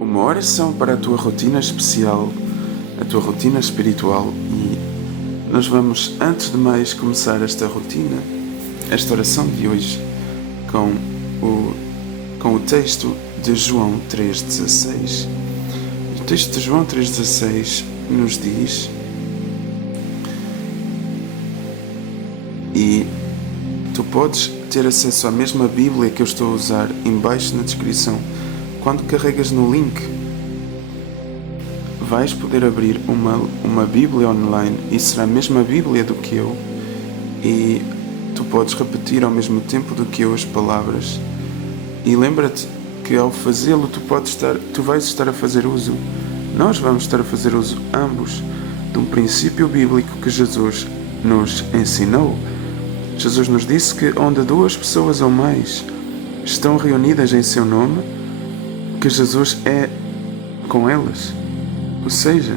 Uma oração para a tua rotina especial, a tua rotina espiritual, e nós vamos, antes de mais, começar esta rotina, esta oração de hoje, com o texto de João 3,16. O texto de João 3,16 nos diz: e tu podes ter acesso à mesma Bíblia que eu estou a usar embaixo na descrição. Quando carregas no link, vais poder abrir uma Bíblia online e será a mesma Bíblia do que eu, e tu podes repetir ao mesmo tempo do que eu as palavras. E lembra-te que ao fazê-lo tu vais estar a fazer uso, nós vamos estar a fazer uso ambos de um princípio bíblico que Jesus nos ensinou. Jesus nos disse que onde 2 pessoas ou mais estão reunidas em seu nome, que Jesus é com elas. Ou seja,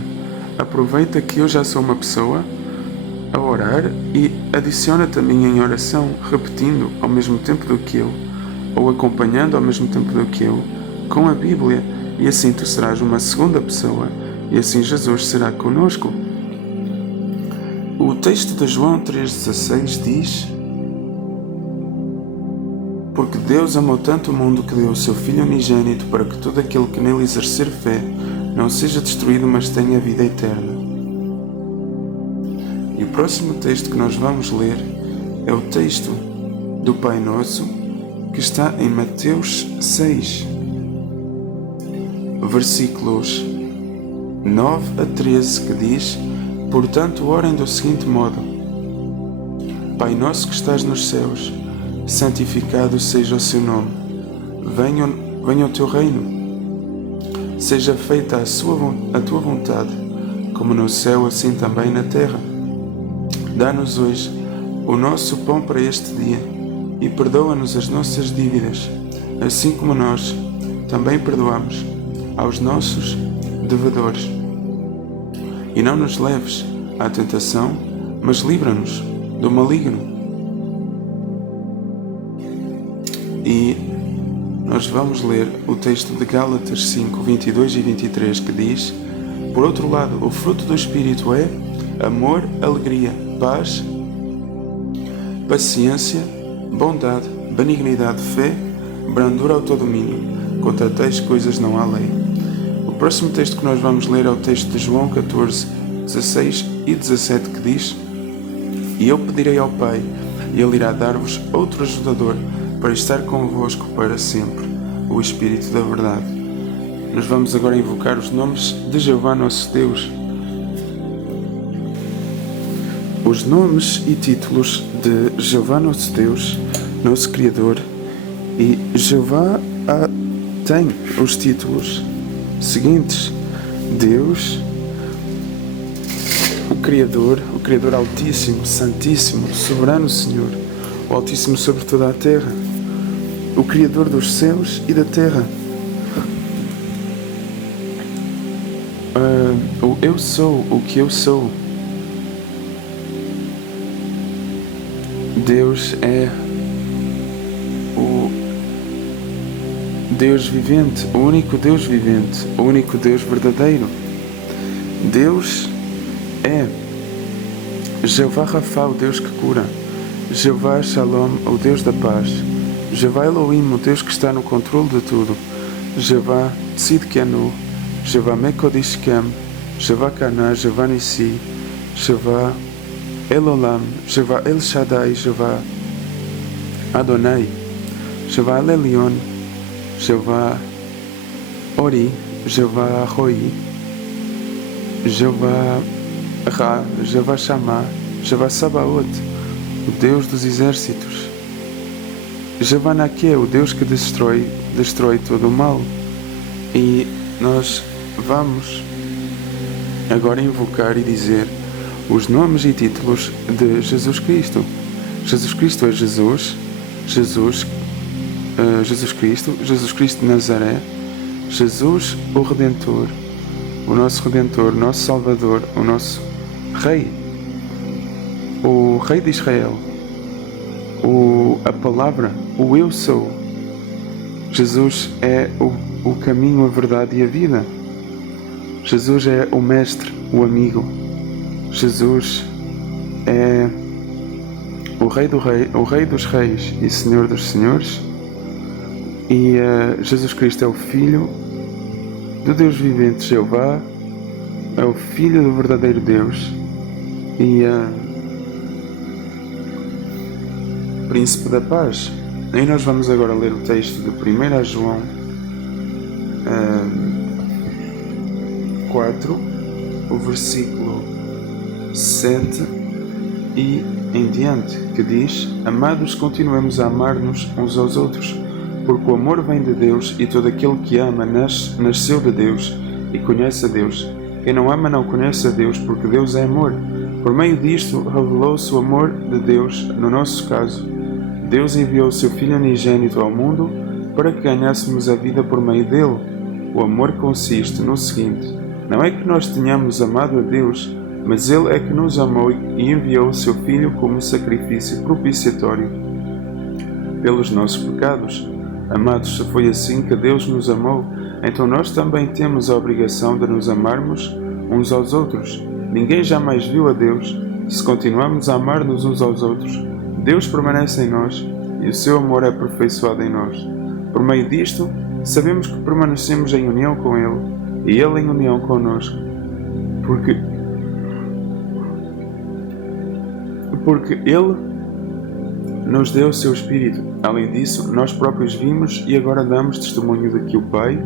aproveita que eu já sou uma pessoa a orar e adiciona-te a mim em oração, repetindo ao mesmo tempo do que eu, ou acompanhando ao mesmo tempo do que eu, com a Bíblia, e assim tu serás uma segunda pessoa, e assim Jesus será conosco. O texto de João 3,16 diz: porque Deus amou tanto o mundo que deu o seu Filho unigênito, para que todo aquele que nele exercer fé não seja destruído, mas tenha vida eterna. E o próximo texto que nós vamos ler é o texto do Pai Nosso, que está em Mateus 6, versículos 9 a 13, que diz: portanto, orem do seguinte modo: Pai nosso que estás nos céus, santificado seja o seu nome. Venha o teu reino. Seja feita a tua vontade, como no céu, assim também na terra. Dá-nos hoje o nosso pão para este dia, e perdoa-nos as nossas dívidas, assim como nós também perdoamos aos nossos devedores. E não nos leves à tentação, mas livra-nos do maligno. E nós vamos ler o texto de Gálatas 5, 22 e 23, que diz: por outro lado, o fruto do Espírito é amor, alegria, paz, paciência, bondade, benignidade, fé, brandura, autodomínio. Contra tais coisas não há lei. O próximo texto que nós vamos ler é o texto de João 14, 16 e 17, que diz: e eu pedirei ao Pai, e Ele irá dar-vos outro ajudador, para estar convosco para sempre, o Espírito da verdade. Nós vamos agora invocar os nomes de Jeová nosso Deus. Os nomes e títulos de Jeová nosso Deus, nosso Criador. E Jeová tem os títulos seguintes: Deus, o Criador Altíssimo, Santíssimo, Soberano Senhor, o Altíssimo sobre toda a terra, o Criador dos céus e da terra, o Eu Sou, o que eu sou. Deus é o Deus vivente, o único Deus vivente, o único Deus verdadeiro. Deus é Jeová Rafa, o Deus que cura, Jeová Shalom, o Deus da paz, Jeová Elohim, o Deus que está no controle de tudo, Jeová Tzidkenu, Jeová Mekodishkem, Jeová Kana, Jeová Nissi, Jeová Elolam, Jeová El Shaddai, Jeová Adonai, Jeová El Elyon, Jeová Ori, Jeová Roi, Jeová Ra, Jeová Shammah, Jeová Sabaoth, o Deus dos exércitos, Jeová Naque, o Deus que destrói todo o mal. E nós vamos agora invocar e dizer os nomes e títulos de Jesus Cristo. Jesus Cristo é Jesus Cristo de Nazaré, Jesus o Redentor, o nosso Redentor, nosso Salvador, o nosso Rei, o Rei de Israel, a Palavra, o Eu Sou. Jesus é o caminho, a verdade e a vida. Jesus é o Mestre, o amigo. Jesus é o Rei dos Reis e Senhor dos Senhores. E Jesus Cristo é o Filho do Deus vivente, Jeová, é o Filho do verdadeiro Deus e Príncipe da Paz. E nós vamos agora ler o texto de 1 João 4, o versículo 7 e em diante, que diz: Amados, continuemos a amar-nos uns aos outros, porque o amor vem de Deus, e todo aquele que ama nasceu de Deus e conhece a Deus. Quem não ama não conhece a Deus, porque Deus é amor. Por meio disto revelou-se o amor de Deus. No nosso caso, Deus enviou o seu Filho unigênito ao mundo para que ganhássemos a vida por meio dele. O amor consiste no seguinte: não é que nós tenhamos amado a Deus, mas ele é que nos amou e enviou o seu Filho como sacrifício propiciatório pelos nossos pecados. Amados, se foi assim que Deus nos amou, então nós também temos a obrigação de nos amarmos uns aos outros. Ninguém jamais viu a Deus. Se continuamos a amar-nos uns aos outros, Deus permanece em nós e o seu amor é aperfeiçoado em nós. Por meio disto, sabemos que permanecemos em união com Ele e Ele em união conosco. Porque Ele nos deu o seu Espírito. Além disso, nós próprios vimos e agora damos testemunho de que o Pai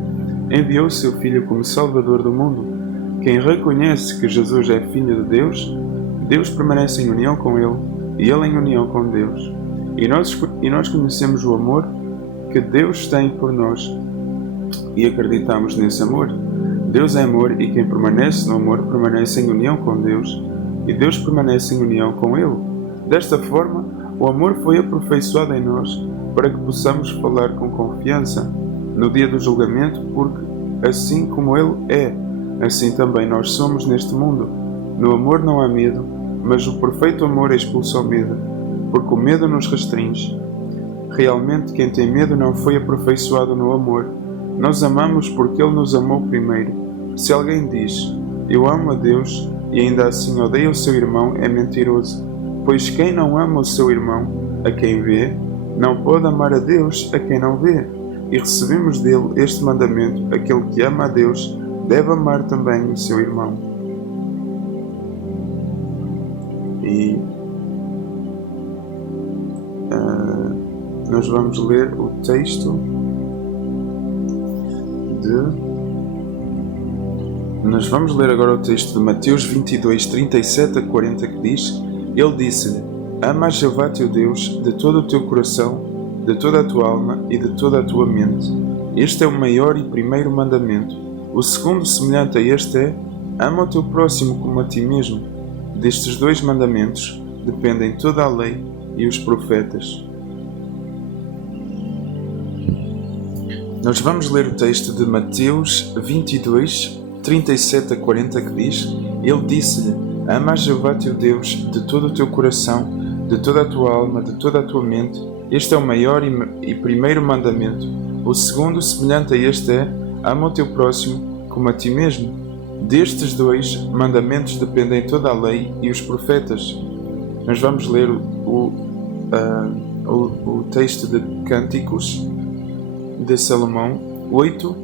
enviou o seu Filho como Salvador do mundo. Quem reconhece que Jesus é Filho de Deus, Deus permanece em união com Ele e Ele em união com Deus. E nós conhecemos o amor que Deus tem por nós e acreditamos nesse amor. Deus é amor e quem permanece no amor permanece em união com Deus e Deus permanece em união com Ele. Desta forma, o amor foi aperfeiçoado em nós para que possamos falar com confiança no dia do julgamento, porque assim como Ele é, assim também nós somos neste mundo. No amor não há medo, mas o perfeito amor expulsa o medo, porque o medo nos restringe. Realmente, quem tem medo não foi aperfeiçoado no amor. Nós amamos porque Ele nos amou primeiro. Se alguém diz, eu amo a Deus, e ainda assim odeia o seu irmão, é mentiroso. Pois quem não ama o seu irmão, a quem vê, não pode amar a Deus, a quem não vê. E recebemos dele este mandamento: aquele que ama a Deus deve amar também o seu irmão. E nós vamos ler o texto Nós vamos ler agora o texto de Mateus 22, 37 a 40, que diz: Ele disse-lhe: Ama a Jeová teu Deus de todo o teu coração, de toda a tua alma e de toda a tua mente. Este é o maior e primeiro mandamento. O segundo, semelhante a este, é: ama o teu próximo como a ti mesmo. Destes dois mandamentos dependem toda a lei e os profetas. Nós vamos ler o texto de Mateus 22, 37 a 40, que diz: Ele disse-lhe: Ama a Jeová teu Deus de todo o teu coração, de toda a tua alma, de toda a tua mente. Este é o maior e primeiro mandamento. O segundo, semelhante a este, é: ama o teu próximo como a ti mesmo. Destes dois mandamentos dependem toda a lei e os profetas. Nós vamos ler o texto de Cânticos de Salomão 8,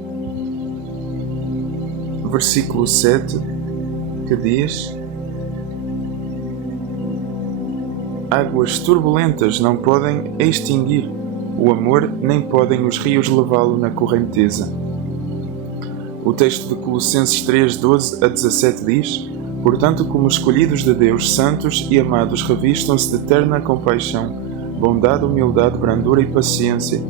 versículo 7, que diz: Águas turbulentas não podem extinguir o amor, nem podem os rios levá-lo na correnteza. O texto de Colossenses 3, 12 a 17 diz: Portanto, como escolhidos de Deus, santos e amados, revistam-se de terna compaixão, bondade, humildade, brandura e paciência.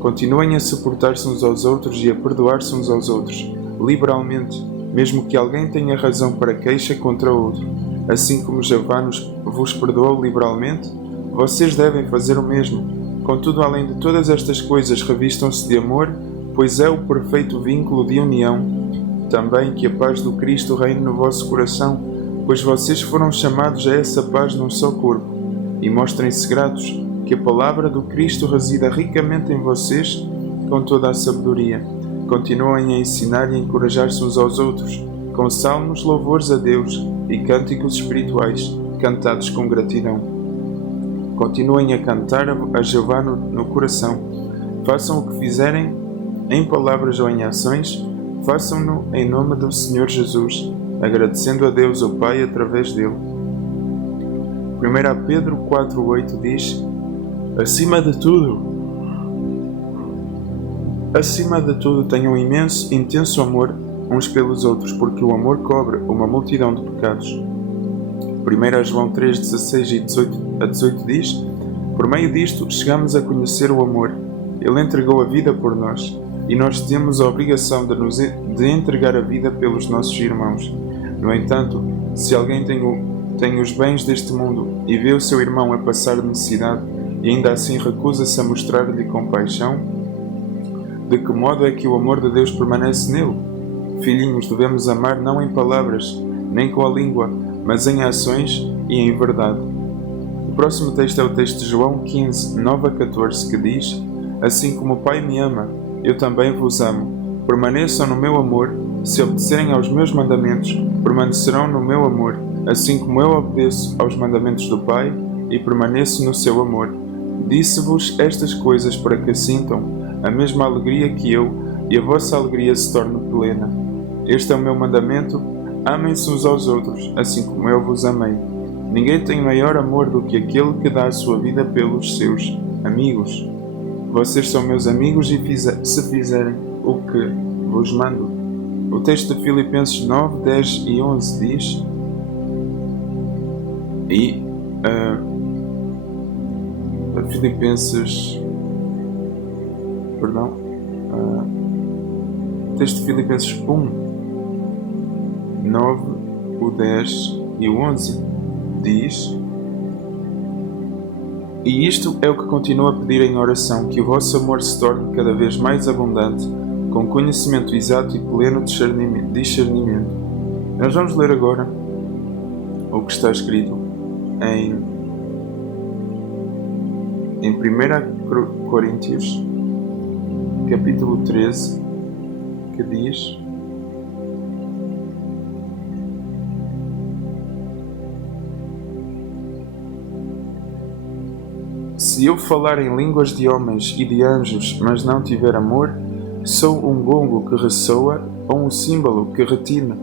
Continuem a suportar-se uns aos outros e a perdoar-se uns aos outros, liberalmente, mesmo que alguém tenha razão para queixa contra outro. Assim como Jeová vos perdoou liberalmente, vocês devem fazer o mesmo. Contudo, além de todas estas coisas, revistam-se de amor, pois é o perfeito vínculo de união. Também que a paz do Cristo reine no vosso coração, pois vocês foram chamados a essa paz num só corpo. E mostrem-se gratos, que a palavra do Cristo resida ricamente em vocês, com toda a sabedoria. continuem a ensinar e a encorajar-se uns aos outros, com salmos, louvores a Deus e cânticos espirituais, cantados com gratidão. Continuem a cantar a Jeová no coração. Façam o que fizerem, em palavras ou em ações, façam-no em nome do Senhor Jesus, agradecendo a Deus o Pai através dele. 1 Pedro 4,8 diz: Acima de tudo tenham intenso amor uns pelos outros, porque o amor cobre uma multidão de pecados. 1 João 3,16 e 18 diz: Por meio disto chegamos a conhecer o amor. Ele entregou a vida por nós, e nós temos a obrigação de entregar a vida pelos nossos irmãos. No entanto, se alguém tem os bens deste mundo e vê o seu irmão a passar necessidade e ainda assim recusa-se a mostrar-lhe compaixão, de que modo é que o amor de Deus permanece nele? Filhinhos, devemos amar não em palavras, nem com a língua, mas em ações e em verdade. O próximo texto é o texto de João 15, 9 a 14, que diz: Assim como o Pai me ama, eu também vos amo. Permaneçam no meu amor. Se obedecerem aos meus mandamentos, permanecerão no meu amor, assim como eu obedeço aos mandamentos do Pai e permaneço no seu amor. Disse-vos estas coisas para que sintam a mesma alegria que eu e a vossa alegria se torne plena. Este é o meu mandamento: amem-se uns aos outros, assim como eu vos amei. Ninguém tem maior amor do que aquele que dá a sua vida pelos seus amigos. Vocês são meus amigos se fizerem o que vos mando. O texto de Filipenses 9, 10 e 11 diz: o texto de Filipenses 1, 9, o 10 e o 11 diz: E isto é o que continuo a pedir em oração, que o vosso amor se torne cada vez mais abundante, com conhecimento exato e pleno discernimento. Nós vamos ler agora o que está escrito em 1 Coríntios, capítulo 13, que diz: Se eu falar em línguas de homens e de anjos, mas não tiver amor, sou um gongo que ressoa ou um símbolo que retine.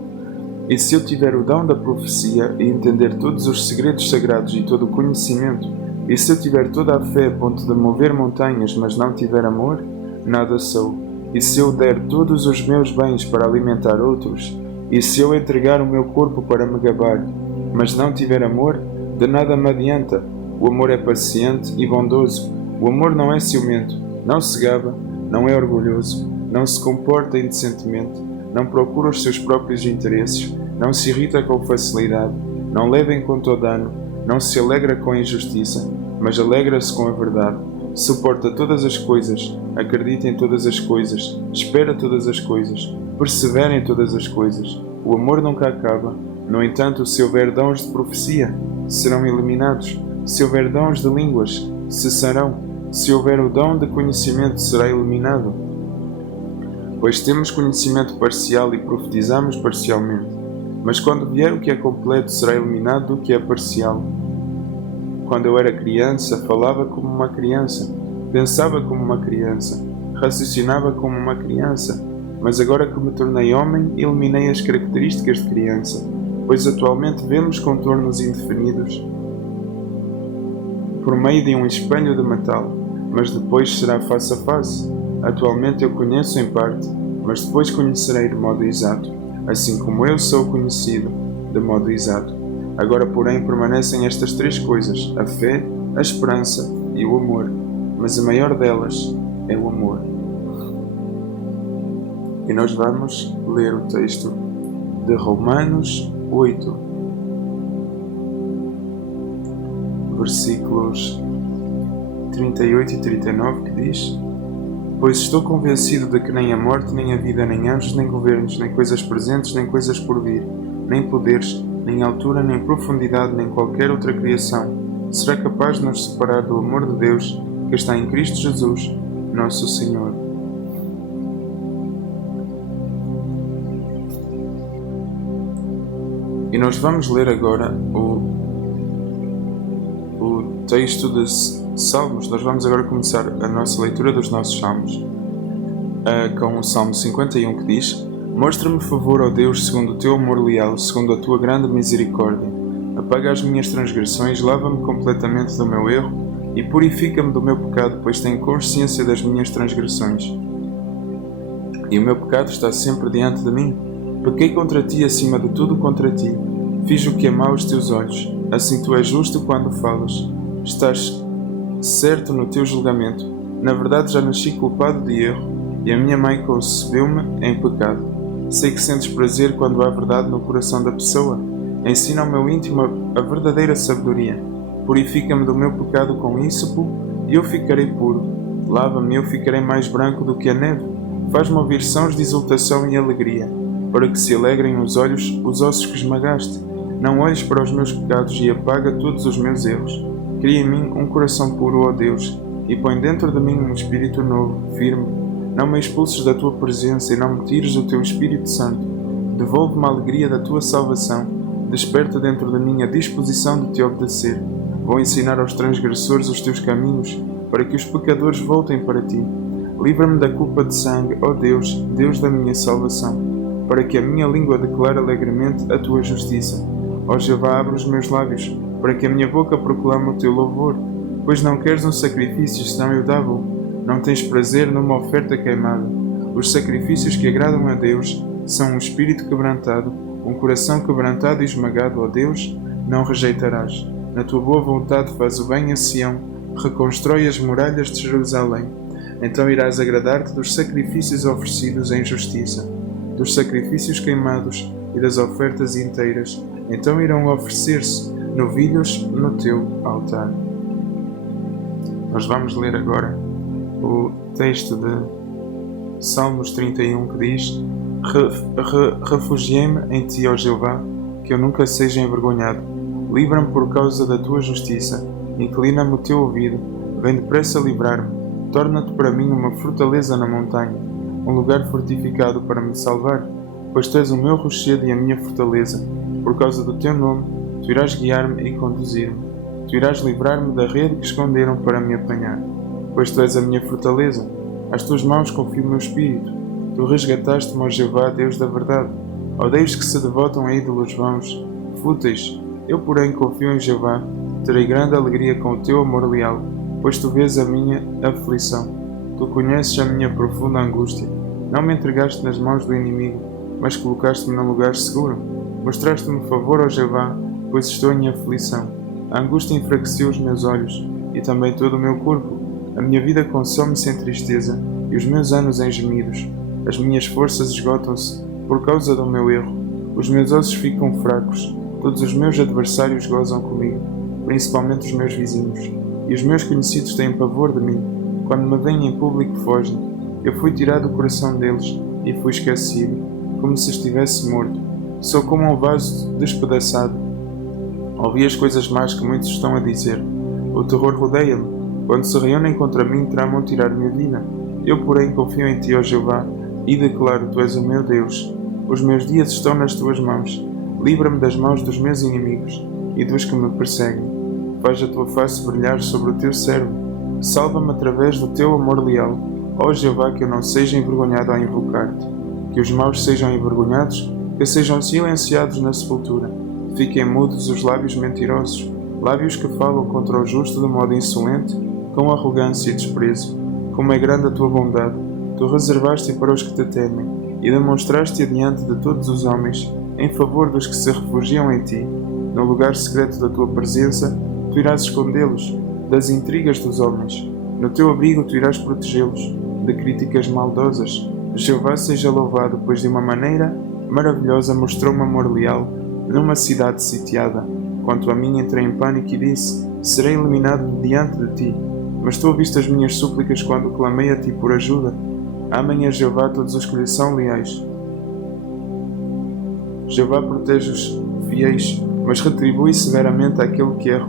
E se eu tiver o dom da profecia e entender todos os segredos sagrados e todo o conhecimento, e se eu tiver toda a fé a ponto de mover montanhas, mas não tiver amor, nada sou. E se eu der todos os meus bens para alimentar outros, e se eu entregar o meu corpo para me gabar, mas não tiver amor, de nada me adianta. O amor é paciente e bondoso. O amor não é ciumento, não se gaba, não é orgulhoso, não se comporta indecentemente, não procura os seus próprios interesses, não se irrita com facilidade, não leva em conta o dano, não se alegra com a injustiça, mas alegra-se com a verdade. Suporta todas as coisas, acredita em todas as coisas, espera todas as coisas, persevera em todas as coisas. O amor nunca acaba. No entanto, se houver dons de profecia, serão eliminados. Se houver dons de línguas, cessarão. Se houver o dom de conhecimento, será eliminado. Pois temos conhecimento parcial e profetizamos parcialmente. Mas quando vier o que é completo, será eliminado o que é parcial. Quando eu era criança, falava como uma criança, pensava como uma criança, raciocinava como uma criança. Mas agora que me tornei homem, eliminei as características de criança, pois atualmente vemos contornos indefinidos por meio de um espelho de metal, mas depois será face a face. Atualmente eu conheço em parte, mas depois conhecerei de modo exato, assim como eu sou conhecido de modo exato. Agora, porém, permanecem estas três coisas: a fé, a esperança e o amor, mas a maior delas é o amor. E nós vamos ler o texto de Romanos 8, versículos 38 e 39, que diz: Pois estou convencido de que nem a morte, nem a vida, nem anjos, nem governos, nem coisas presentes, nem coisas por vir, nem poderes, nem altura, nem profundidade, nem qualquer outra criação será capaz de nos separar do amor de Deus que está em Cristo Jesus, nosso Senhor. E nós vamos ler agora o texto de Salmos. Nós vamos agora começar a nossa leitura dos nossos Salmos com o Salmo 51, que diz: Mostra-me favor, ó Deus, segundo o teu amor leal, segundo a tua grande misericórdia. Apaga as minhas transgressões, lava-me completamente do meu erro e purifica-me do meu pecado, pois tenho consciência das minhas transgressões. E o meu pecado está sempre diante de mim. Pequei contra ti, acima de tudo contra ti. Fiz o que é mau aos teus olhos. Assim tu és justo quando falas. Estás certo no teu julgamento. Na verdade já nasci culpado de erro, e a minha mãe concebeu-me em pecado. Sei que sentes prazer quando há verdade no coração da pessoa. Ensina ao meu íntimo a verdadeira sabedoria. Purifica-me do meu pecado com ísopo, e eu ficarei puro. Lava-me e eu ficarei mais branco do que a neve. Faz-me ouvir sons de exultação e alegria, para que se alegrem os ossos que esmagaste. Não olhes para os meus pecados e apaga todos os meus erros. Cria em mim um coração puro, ó Deus, e põe dentro de mim um espírito novo, firme. Não me expulses da tua presença e não me tires o teu Espírito Santo. Devolve-me a alegria da tua salvação. Desperta dentro de mim a disposição de te obedecer. Vou ensinar aos transgressores os teus caminhos, para que os pecadores voltem para ti. Livra-me da culpa de sangue, ó Deus, Deus da minha salvação, para que a minha língua declare alegremente a tua justiça. Ó Jeová, abre os meus lábios, para que a minha boca proclame o teu louvor. Pois não queres um sacrifício, senão eu dava-o. Não tens prazer numa oferta queimada. Os sacrifícios que agradam a Deus são um espírito quebrantado, um coração quebrantado e esmagado, ó Deus, não rejeitarás. Na tua boa vontade faz o bem a Sião, reconstrói as muralhas de Jerusalém. Então irás agradar-te dos sacrifícios oferecidos em justiça, dos sacrifícios queimados e das ofertas inteiras. Então irão oferecer-se novilhos no teu altar. Nós vamos ler agora o texto de Salmos 31, que diz: Refugiei-me em ti, ó Jeová, que eu nunca seja envergonhado. Livra-me por causa da tua justiça. Inclina-me o teu ouvido. Vem depressa livrar-me. Torna-te para mim uma fortaleza na montanha, um lugar fortificado para me salvar, pois tu és o meu rochedo e a minha fortaleza. Por causa do teu nome, tu irás guiar-me e conduzir-me. Tu irás livrar-me da rede que esconderam para me apanhar. Pois tu és a minha fortaleza. Às tuas mãos confio o meu espírito. Tu resgataste-me, ó Jeová, Deus da verdade. Ó Deus que se devotam a ídolos vãos, fúteis. Eu, porém, confio em Jeová. Terei grande alegria com o teu amor leal, pois tu vês a minha aflição. Tu conheces a minha profunda angústia. Não me entregaste nas mãos do inimigo, mas colocaste-me num lugar seguro. Mostraste-me favor, ó Jeová, pois estou em aflição. A angústia enfraqueceu os meus olhos, e também todo o meu corpo. A minha vida consome-se em tristeza, e os meus anos em gemidos. As minhas forças esgotam-se, por causa do meu erro. Os meus ossos ficam fracos. Todos os meus adversários gozam comigo, principalmente os meus vizinhos. E os meus conhecidos têm pavor de mim. Quando me veem em público, fogem. Eu fui tirado do coração deles, e fui esquecido, como se estivesse morto. Sou como um vaso despedaçado. Ouvi as coisas más que muitos estão a dizer. O terror rodeia-me. Quando se reúnem contra mim, tramam tirar-me a vida. Eu, porém, confio em ti, ó Jeová, e declaro: tu és o meu Deus. Os meus dias estão nas tuas mãos. Livra-me das mãos dos meus inimigos e dos que me perseguem. Faz a tua face brilhar sobre o teu servo. Salva-me através do teu amor leal. Ó Jeová, que eu não seja envergonhado a invocar-te. Que os maus sejam envergonhados, que sejam silenciados na sepultura. Fiquem mudos os lábios mentirosos, lábios que falam contra o justo de modo insolente, com arrogância e desprezo. Como é grande a tua bondade, tu reservaste para os que te temem, e demonstraste-a diante de todos os homens, em favor dos que se refugiam em ti. No lugar secreto da tua presença, tu irás escondê-los das intrigas dos homens. No teu abrigo tu irás protegê-los de críticas maldosas. Jeová seja louvado, pois de uma maneira maravilhosa mostrou-me amor leal numa cidade sitiada. Quanto a mim, entrei em pânico e disse: serei eliminado diante de ti. Mas tu ouviste as minhas súplicas quando clamei a ti por ajuda. Amem a Jeová todos os que lhe são leais. Jeová protege os fiéis, mas retribui severamente àquele que é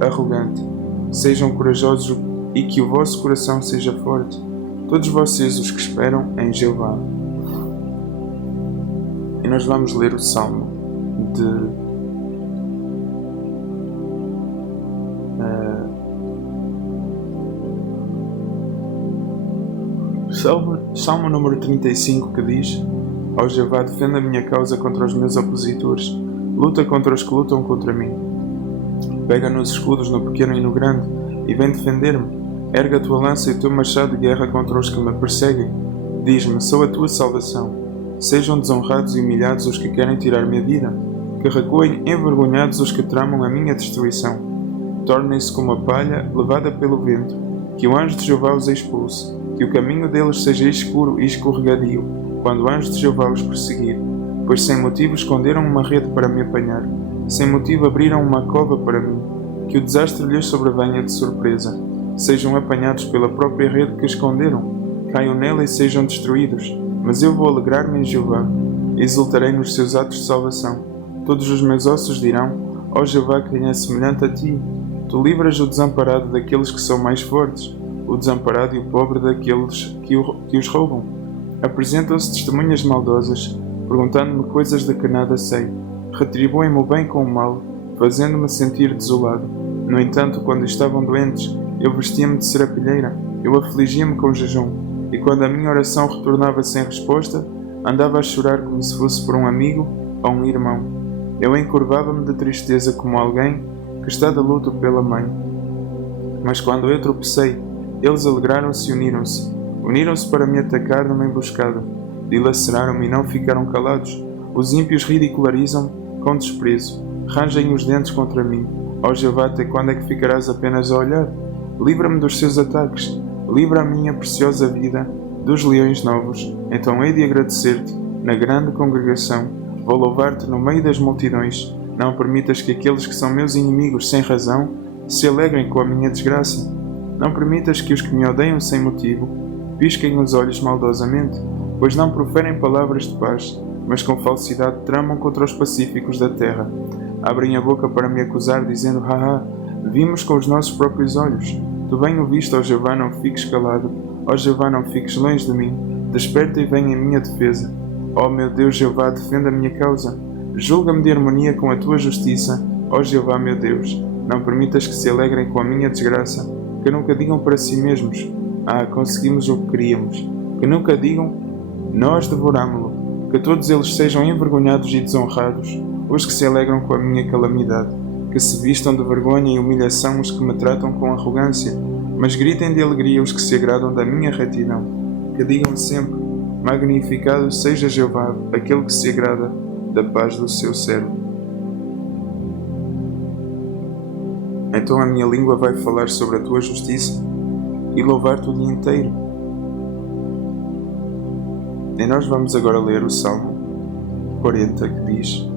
arrogante. Sejam corajosos e que o vosso coração seja forte, todos vocês os que esperam em Jeová. E nós vamos ler o Salmo Salmo número 35, que diz: Ó Jeová, defende a minha causa contra os meus opositores, luta contra os que lutam contra mim. Pega nos escudos, no pequeno e no grande, e vem defender-me. Erga a tua lança e o teu machado de guerra contra os que me perseguem. Diz-me: sou a tua salvação. Sejam desonrados e humilhados os que querem tirar-me a vida, que recuem envergonhados os que tramam a minha destruição. Tornem-se como a palha levada pelo vento, que o anjo de Jeová os expulse, que o caminho deles seja escuro e escorregadio, quando o anjo de Jeová os perseguir. Pois sem motivo esconderam uma rede para me apanhar, sem motivo abriram uma cova para mim, que o desastre lhes sobrevenha de surpresa. Sejam apanhados pela própria rede que esconderam, caiam nela e sejam destruídos. Mas eu vou alegrar-me em Jeová, exultarei nos seus atos de salvação. Todos os meus ossos dirão: ó Jeová, quem é semelhante a ti? Tu livras o desamparado daqueles que são mais fortes, o desamparado e o pobre daqueles que os roubam. Apresentam-se testemunhas maldosas, perguntando-me coisas de que nada sei. Retribuem-me o bem com o mal, fazendo-me sentir desolado. No entanto, quando estavam doentes, eu vestia-me de serapilheira, eu afligia-me com jejum, e quando a minha oração retornava sem resposta, andava a chorar como se fosse por um amigo ou um irmão. Eu encurvava-me de tristeza como alguém que está de luto pela mãe. Mas quando eu tropecei, eles alegraram-se e uniram-se. Uniram-se para me atacar numa emboscada. Dilaceraram-me e não ficaram calados. Os ímpios ridicularizam-me com desprezo. Rangem os dentes contra mim. Ó Jeová, até quando é que ficarás apenas a olhar? Livra-me dos seus ataques. Livra a minha preciosa vida dos leões novos. Então hei de agradecer-te na grande congregação. Vou louvar-te no meio das multidões. Não permitas que aqueles que são meus inimigos sem razão se alegrem com a minha desgraça. Não permitas que os que me odeiam sem motivo pisquem os olhos maldosamente, pois não proferem palavras de paz, mas com falsidade tramam contra os pacíficos da terra. Abrem a boca para me acusar, dizendo: haha, vimos com os nossos próprios olhos. Tu bem o viste, ó Jeová, não fiques calado. Ó Jeová, não fiques longe de mim. Desperta e vem em minha defesa. Ó meu Deus, Jeová, defenda a minha causa. Julga-me de harmonia com a tua justiça. Ó Jeová, meu Deus, não permitas que se alegrem com a minha desgraça, que nunca digam para si mesmos: ah, conseguimos o que queríamos. Que nunca digam: nós devorámo-lo. Que todos eles sejam envergonhados e desonrados, os que se alegram com a minha calamidade. Que se vistam de vergonha e humilhação os que me tratam com arrogância, mas gritem de alegria os que se agradam da minha retidão. Que digam sempre: magnificado seja Jeová, aquele que se agrada da paz do seu servo. Então a minha língua vai falar sobre a tua justiça e louvar-te o dia inteiro. E nós vamos agora ler o Salmo 40, que diz: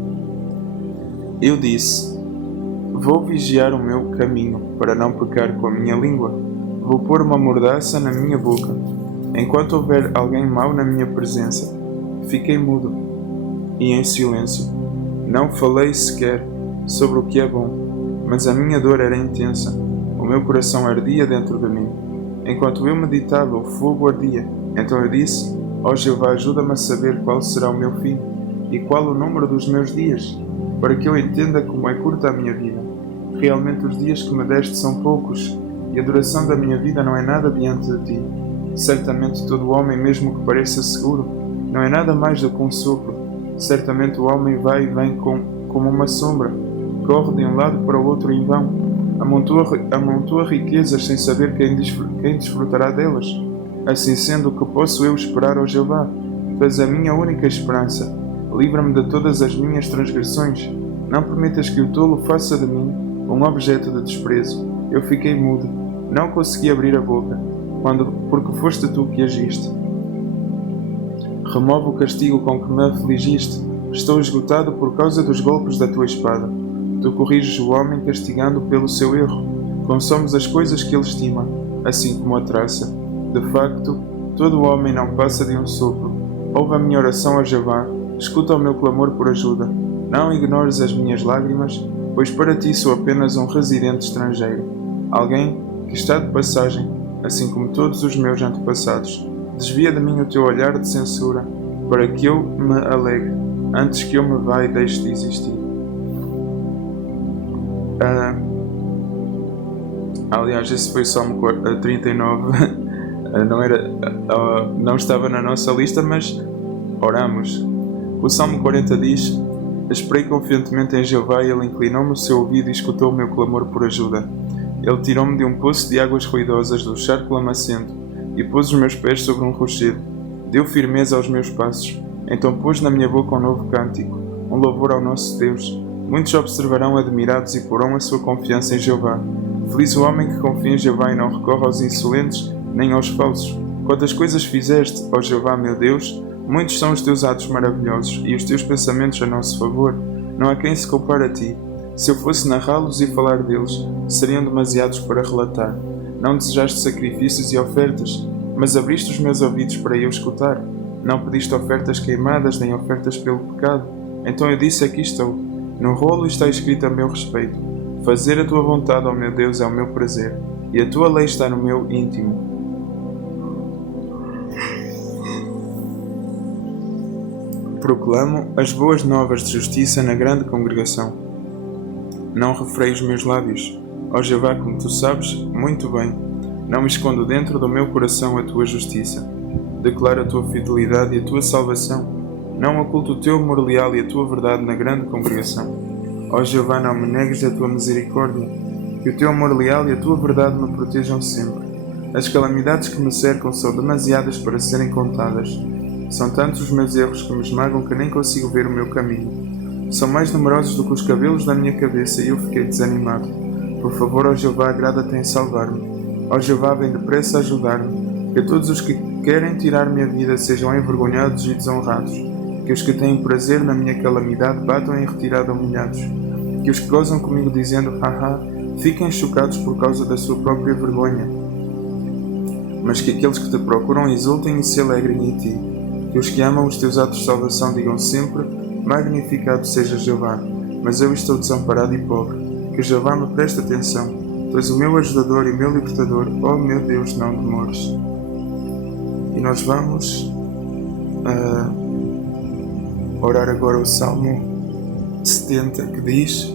eu disse: vou vigiar o meu caminho para não pecar com a minha língua. Vou pôr uma mordaça na minha boca. Enquanto houver alguém mau na minha presença, fiquei mudo e em silêncio. Não falei sequer sobre o que é bom, mas a minha dor era intensa. O meu coração ardia dentro de mim. Enquanto eu meditava, o fogo ardia. Então eu disse: ó Jeová, ajuda-me a saber qual será o meu fim e qual o número dos meus dias, para que eu entenda como é curta a minha vida. Realmente os dias que me deste são poucos, e a duração da minha vida não é nada diante de ti. Certamente todo homem, mesmo que pareça seguro, não é nada mais do que um sopro. Certamente o homem vai e vem como uma sombra, corre de um lado para o outro em vão, amontoa riquezas sem saber quem desfrutará delas. Assim sendo, o que posso eu esperar, ó Jeová? Tu és a minha única esperança. Livra-me de todas as minhas transgressões. Não permitas que o tolo faça de mim um objeto de desprezo. Eu fiquei mudo, não consegui abrir a boca, porque foste tu que agiste. Remove o castigo com que me afligiste. Estou esgotado por causa dos golpes da tua espada. Tu corriges o homem castigando pelo seu erro. Consomes as coisas que ele estima, assim como a traça. De facto, todo homem não passa de um sopro. Ouve a minha oração a Jeová, escuta o meu clamor por ajuda. Não ignores as minhas lágrimas, pois para ti sou apenas um residente estrangeiro, alguém que está de passagem, assim como todos os meus antepassados. Desvia de mim o teu olhar de censura, para que eu me alegre, antes que eu me vá e deixe de existir. Aliás, esse foi o Salmo 39. Não estava na nossa lista, mas oramos. O Salmo 40 diz: Esperei confiantemente em Jeová e Ele inclinou-me o seu ouvido e escutou o meu clamor por ajuda. Ele tirou-me de um poço de águas ruidosas, do charco lamacento, e pôs os meus pés sobre um rochedo. Deu firmeza aos meus passos. Então pôs na minha boca um novo cântico, um louvor ao nosso Deus. Muitos observarão admirados e porão a sua confiança em Jeová. Feliz o homem que confia em Jeová e não recorre aos insolentes, nem aos falsos. Quantas coisas fizeste, ó Jeová, meu Deus! Muitos são os teus atos maravilhosos e os teus pensamentos a nosso favor. Não há quem se compare a ti. Se eu fosse narrá-los e falar deles, seriam demasiados para relatar. Não desejaste sacrifícios e ofertas, mas abriste os meus ouvidos para eu escutar. Não pediste ofertas queimadas, nem ofertas pelo pecado. Então eu disse: aqui estou. No rolo está escrito a meu respeito: fazer a tua vontade, ó meu Deus, é o meu prazer, e a tua lei está no meu íntimo. Proclamo as boas novas de justiça na grande congregação. Não refreio os meus lábios, ó Jeová, como tu sabes muito bem. Não me escondo dentro do meu coração a tua justiça. Declaro a tua fidelidade e a tua salvação. Não oculto o teu amor leal e a tua verdade na grande congregação. Ó Jeová, não me negues a tua misericórdia, que o teu amor leal e a tua verdade me protejam sempre. As calamidades que me cercam são demasiadas para serem contadas. São tantos os meus erros que me esmagam que nem consigo ver o meu caminho. São mais numerosos do que os cabelos da minha cabeça e eu fiquei desanimado. Por favor, ó Jeová, agrada-te em salvar-me. Ó Jeová, vem depressa ajudar-me. Que todos os que querem tirar minha vida sejam envergonhados e desonrados. Que os que têm prazer na minha calamidade batam em retirada humilhados. Que os que gozam comigo dizendo haha, fiquem chocados por causa da sua própria vergonha. Mas que aqueles que te procuram exultem e se alegrem em ti. Que os que amam os teus atos de salvação digam sempre: magnificado seja Jeová. Mas eu estou desamparado e pobre. Que Jeová me preste atenção. Tu és o meu ajudador e meu libertador. Oh meu Deus, não demores. E nós vamos orar agora o Salmo 70, que diz: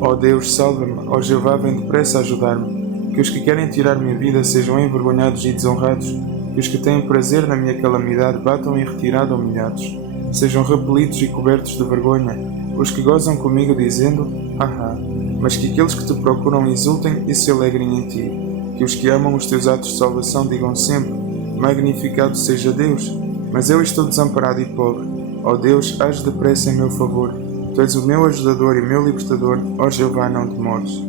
ó Deus, salva-me. Ó Jeová, vem depressa ajudar-me. Que os que querem tirar minha vida sejam envergonhados e desonrados. Que os que têm prazer na minha calamidade batam em retirada humilhados. Sejam repelidos e cobertos de vergonha os que gozam comigo dizendo haha. Mas que aqueles que te procuram exultem e se alegrem em ti. Que os que amam os teus atos de salvação digam sempre: magnificado seja Deus. Mas eu estou desamparado e pobre. Ó Deus, age depressa em meu favor. Tu és o meu ajudador e meu libertador. Ó Jeová, não demores.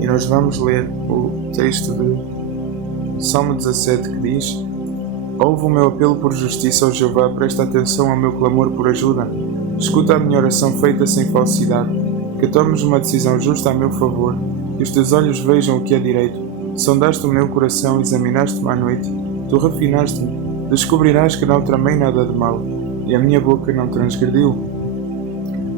E nós vamos ler o texto de Salmo 17, que diz: ouve o meu apelo por justiça, ó Jeová, presta atenção ao meu clamor por ajuda. Escuta a minha oração feita sem falsidade. Que tomes uma decisão justa a meu favor. Que os teus olhos vejam o que é direito. Sondaste o meu coração, examinaste-me à noite. Tu refinaste-me. Descobrirás que não tramei nada de mal, e a minha boca não transgrediu.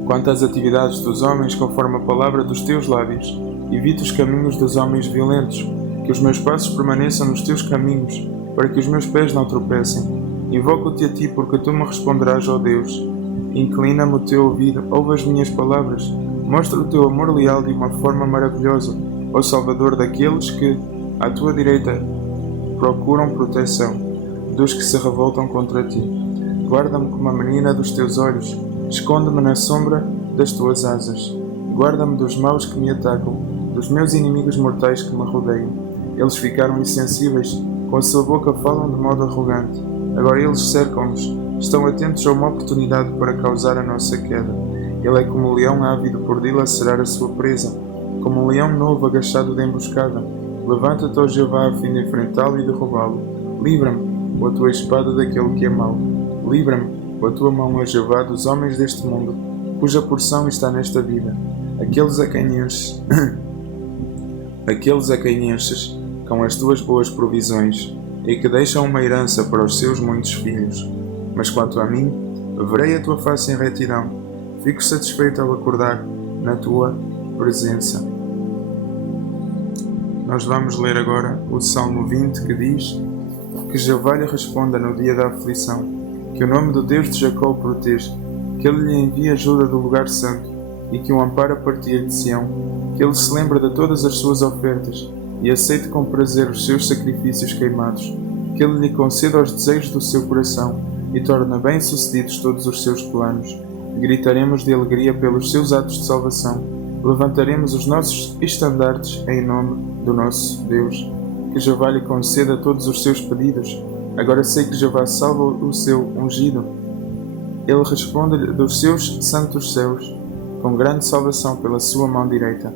Quanto às atividades dos homens, conforme a palavra dos teus lábios, evita os caminhos dos homens violentos. Que os meus passos permaneçam nos teus caminhos, para que os meus pés não tropecem. Invoco-te a ti, porque tu me responderás, ó Deus. Inclina-me o teu ouvido, ouve as minhas palavras. Mostra o teu amor leal de uma forma maravilhosa, ó Salvador daqueles que, à tua direita, procuram proteção, dos que se revoltam contra ti. Guarda-me como a menina dos teus olhos, esconde-me na sombra das tuas asas. Guarda-me dos maus que me atacam, dos meus inimigos mortais que me rodeiam. Eles ficaram insensíveis, com a sua boca falam de modo arrogante. Agora eles cercam-nos, estão atentos a uma oportunidade para causar a nossa queda. Ele é como um leão ávido por dilacerar a sua presa, como um leão novo agachado de emboscada. Levanta-te, ó Jeová, a fim de enfrentá-lo e derrubá-lo. Livra-me, com a tua espada, daquele que é mau. Livra-me, com a tua mão, ó Jeová, dos homens deste mundo, cuja porção está nesta vida. Aqueles a quem enches com as tuas boas provisões, e que deixam uma herança para os seus muitos filhos. Mas quanto a mim, verei a tua face em retidão. Fico satisfeito ao acordar na tua presença. Nós vamos ler agora o Salmo 20, que diz: que Jeová lhe responda no dia da aflição, que o nome do Deus de Jacó o proteja, que ele lhe envie ajuda do lugar santo, e que o ampare a partir de Sião, que ele se lembre de todas as suas ofertas, e aceite com prazer os seus sacrifícios queimados, que Ele lhe conceda os desejos do seu coração e torne bem-sucedidos todos os seus planos. Gritaremos de alegria pelos seus atos de salvação, levantaremos os nossos estandartes em nome do nosso Deus. Que Jeová lhe conceda todos os seus pedidos. Agora sei que Jeová salva o seu ungido. Ele responde-lhe dos seus santos céus, com grande salvação pela sua mão direita.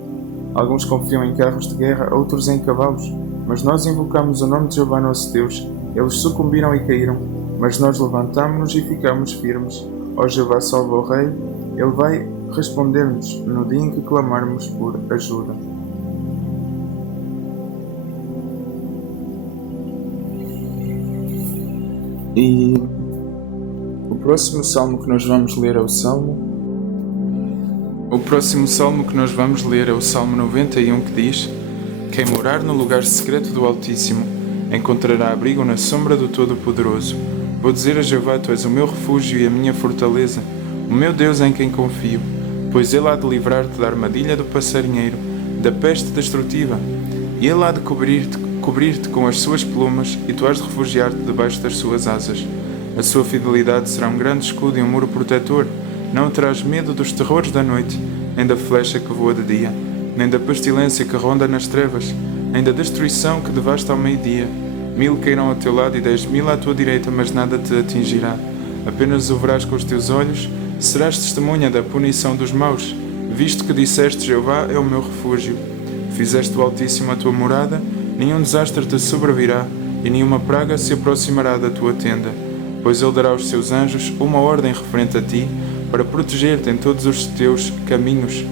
Alguns confiam em carros de guerra, outros em cavalos, mas nós invocamos o nome de Jeová nosso Deus. Eles sucumbiram e caíram, mas nós levantamo-nos e ficamos firmes. Ó Jeová, salva o Rei, Ele vai responder-nos no dia em que clamarmos por ajuda. E o próximo salmo que nós vamos ler é o Salmo 91, que diz: Quem morar no lugar secreto do Altíssimo encontrará abrigo na sombra do Todo-Poderoso. Vou dizer a Jeová: Tu és o meu refúgio e a minha fortaleza, o meu Deus em quem confio, pois Ele há de livrar-te da armadilha do passarinheiro, da peste destrutiva, e Ele há de cobrir-te com as suas plumas, e tu hás de refugiar-te debaixo das suas asas. A sua fidelidade será um grande escudo e um muro protetor. Não terás medo dos terrores da noite, nem da flecha que voa de dia, nem da pestilência que ronda nas trevas, nem da destruição que devasta ao meio-dia. 1000 cairão ao teu lado e 10.000 à tua direita, mas nada te atingirá. Apenas o verás com os teus olhos, serás testemunha da punição dos maus, visto que disseste: Jeová é o meu refúgio. Fizeste o Altíssimo a tua morada, nenhum desastre te sobrevirá, e nenhuma praga se aproximará da tua tenda. Pois Ele dará aos seus anjos uma ordem referente a ti, para proteger-te em todos os teus caminhos.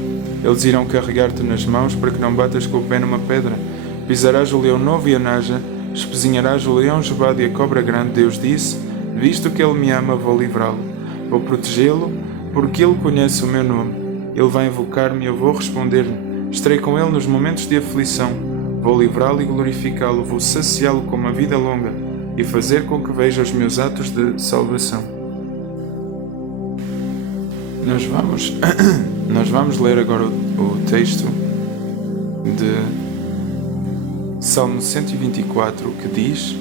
Eles irão carregar-te nas mãos, para que não batas com o pé numa pedra. Pisarás o leão novo e a naja, espezinharás o leão jovado e a cobra grande. Deus disse: Visto que Ele me ama, vou livrá-lo. Vou protegê-lo, porque Ele conhece o meu nome. Ele vai invocar-me e eu vou responder-lhe. Estarei com Ele nos momentos de aflição. Vou livrá-lo e glorificá-lo. Vou saciá-lo com uma vida longa e fazer com que veja os meus atos de salvação. Nós vamos ler agora o texto de Salmo 124, que diz: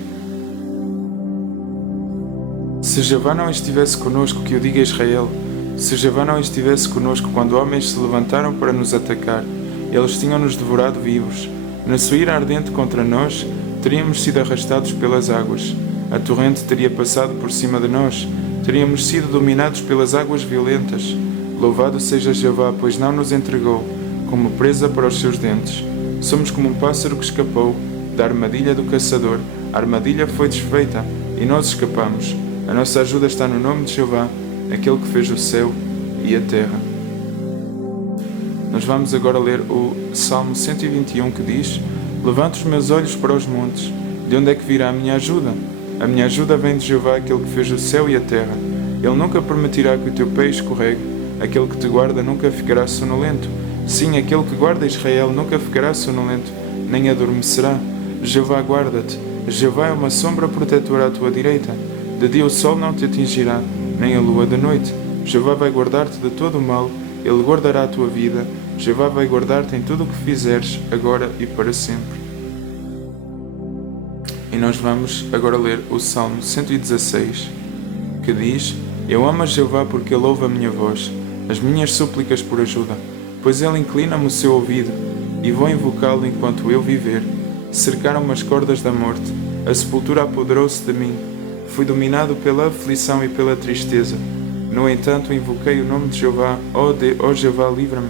Se Jeová não estivesse conosco, que o diga Israel, se Jeová não estivesse conosco quando homens se levantaram para nos atacar, eles tinham-nos devorado vivos. Na sua ira ardente contra nós, teríamos sido arrastados pelas águas. A torrente teria passado por cima de nós, teríamos sido dominados pelas águas violentas. Louvado seja Jeová, pois não nos entregou como presa para os seus dentes. Somos como um pássaro que escapou da armadilha do caçador. A armadilha foi desfeita e nós escapamos. A nossa ajuda está no nome de Jeová, aquele que fez o céu e a terra. Nós vamos agora ler o Salmo 121, que diz: Levanto os meus olhos para os montes. De onde é que virá a minha ajuda? A minha ajuda vem de Jeová, aquele que fez o céu e a terra. Ele nunca permitirá que o teu pé escorregue. Aquele que te guarda nunca ficará sonolento. Sim, aquele que guarda Israel nunca ficará sonolento, nem adormecerá. Jeová guarda-te. Jeová é uma sombra protetora à tua direita. De dia o sol não te atingirá, nem a lua de noite. Jeová vai guardar-te de todo o mal. Ele guardará a tua vida. Jeová vai guardar-te em tudo o que fizeres, agora e para sempre. E nós vamos agora ler o Salmo 116, que diz: Eu amo a Jeová porque Ele ouve a minha voz, as minhas súplicas por ajuda, pois Ele inclina-me o seu ouvido, e vou invocá-lo enquanto eu viver. Cercaram-me as cordas da morte, a sepultura apoderou-se de mim. Fui dominado pela aflição e pela tristeza. No entanto, invoquei o nome de Jeová. Ó Jeová, livra-me.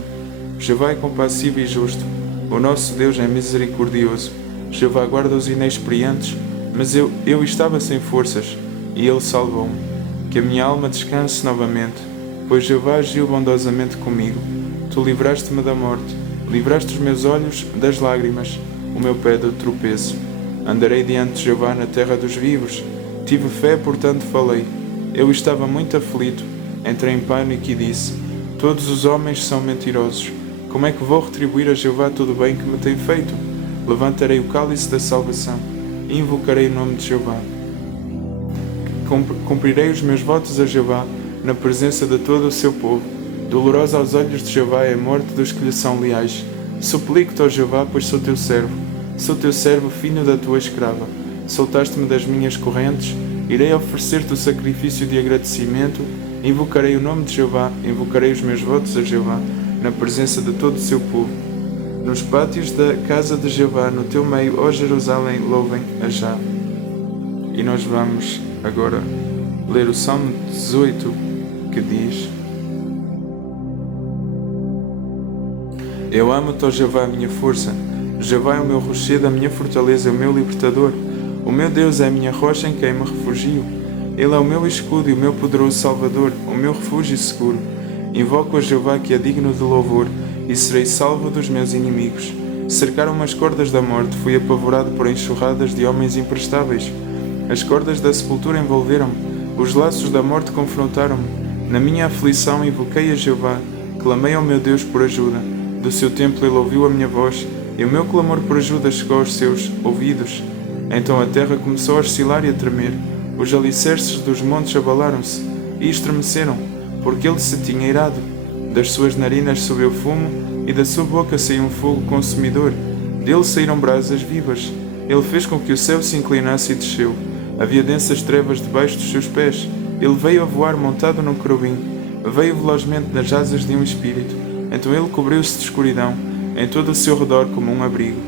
Jeová é compassivo e justo. O nosso Deus é misericordioso. Jeová guarda os inexperientes, mas eu estava sem forças, e Ele salvou-me. Que a minha alma descanse novamente, pois Jeová agiu bondosamente comigo. Tu livraste-me da morte, livraste os meus olhos das lágrimas, o meu pé do tropeço. Andarei diante de Jeová na terra dos vivos. Tive fé, portanto falei. Eu estava muito aflito, entrei em pânico e disse: Todos os homens são mentirosos. Como é que vou retribuir a Jeová todo o bem que me tem feito? Levantarei o cálice da salvação e invocarei o nome de Jeová. Cumprirei os meus votos a Jeová na presença de todo o seu povo. Dolorosa aos olhos de Jeová é a morte dos que lhe são leais. Suplico-te, ó Jeová, pois sou teu servo. Sou teu servo, filho da tua escrava. Soltaste-me das minhas correntes. Irei oferecer-te o sacrifício de agradecimento. Invocarei o nome de Jeová, invocarei os meus votos a Jeová, na presença de todo o seu povo. Nos pátios da casa de Jeová, no teu meio, ó Jerusalém, louvem a Já. E nós vamos agora ler o Salmo 18, que diz: Eu amo-te, ó Jeová, a minha força. Jeová é o meu rochedo, a minha fortaleza, o meu libertador. O meu Deus é a minha rocha em quem me refugio. Ele é o meu escudo e o meu poderoso Salvador, o meu refúgio seguro. Invoco a Jeová, que é digno de louvor, e serei salvo dos meus inimigos. Cercaram-me as cordas da morte, fui apavorado por enxurradas de homens imprestáveis. As cordas da sepultura envolveram-me, os laços da morte confrontaram-me. Na minha aflição invoquei a Jeová, clamei ao meu Deus por ajuda. Do seu templo ele ouviu a minha voz, e o meu clamor por ajuda chegou aos seus ouvidos. Então a terra começou a oscilar e a tremer. Os alicerces dos montes abalaram-se e estremeceram, porque ele se tinha irado. Das suas narinas subiu fumo, e da sua boca saiu um fogo consumidor. Dele saíram brasas vivas. Ele fez com que o céu se inclinasse e desceu. Havia densas trevas debaixo dos seus pés. Ele veio a voar montado num querubim. Veio velozmente nas asas de um espírito. Então ele cobriu-se de escuridão, em todo o seu redor como um abrigo.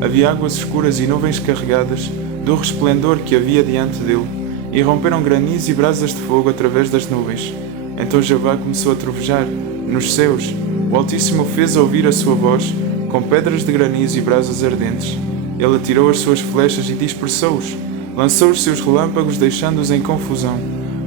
Havia águas escuras e nuvens carregadas do resplendor que havia diante dele, e romperam granizo e brasas de fogo através das nuvens. Então Jeová começou a trovejar nos céus. O Altíssimo fez ouvir a sua voz, com pedras de granizo e brasas ardentes. Ele atirou as suas flechas e dispersou-os. Lançou os seus relâmpagos, deixando-os em confusão.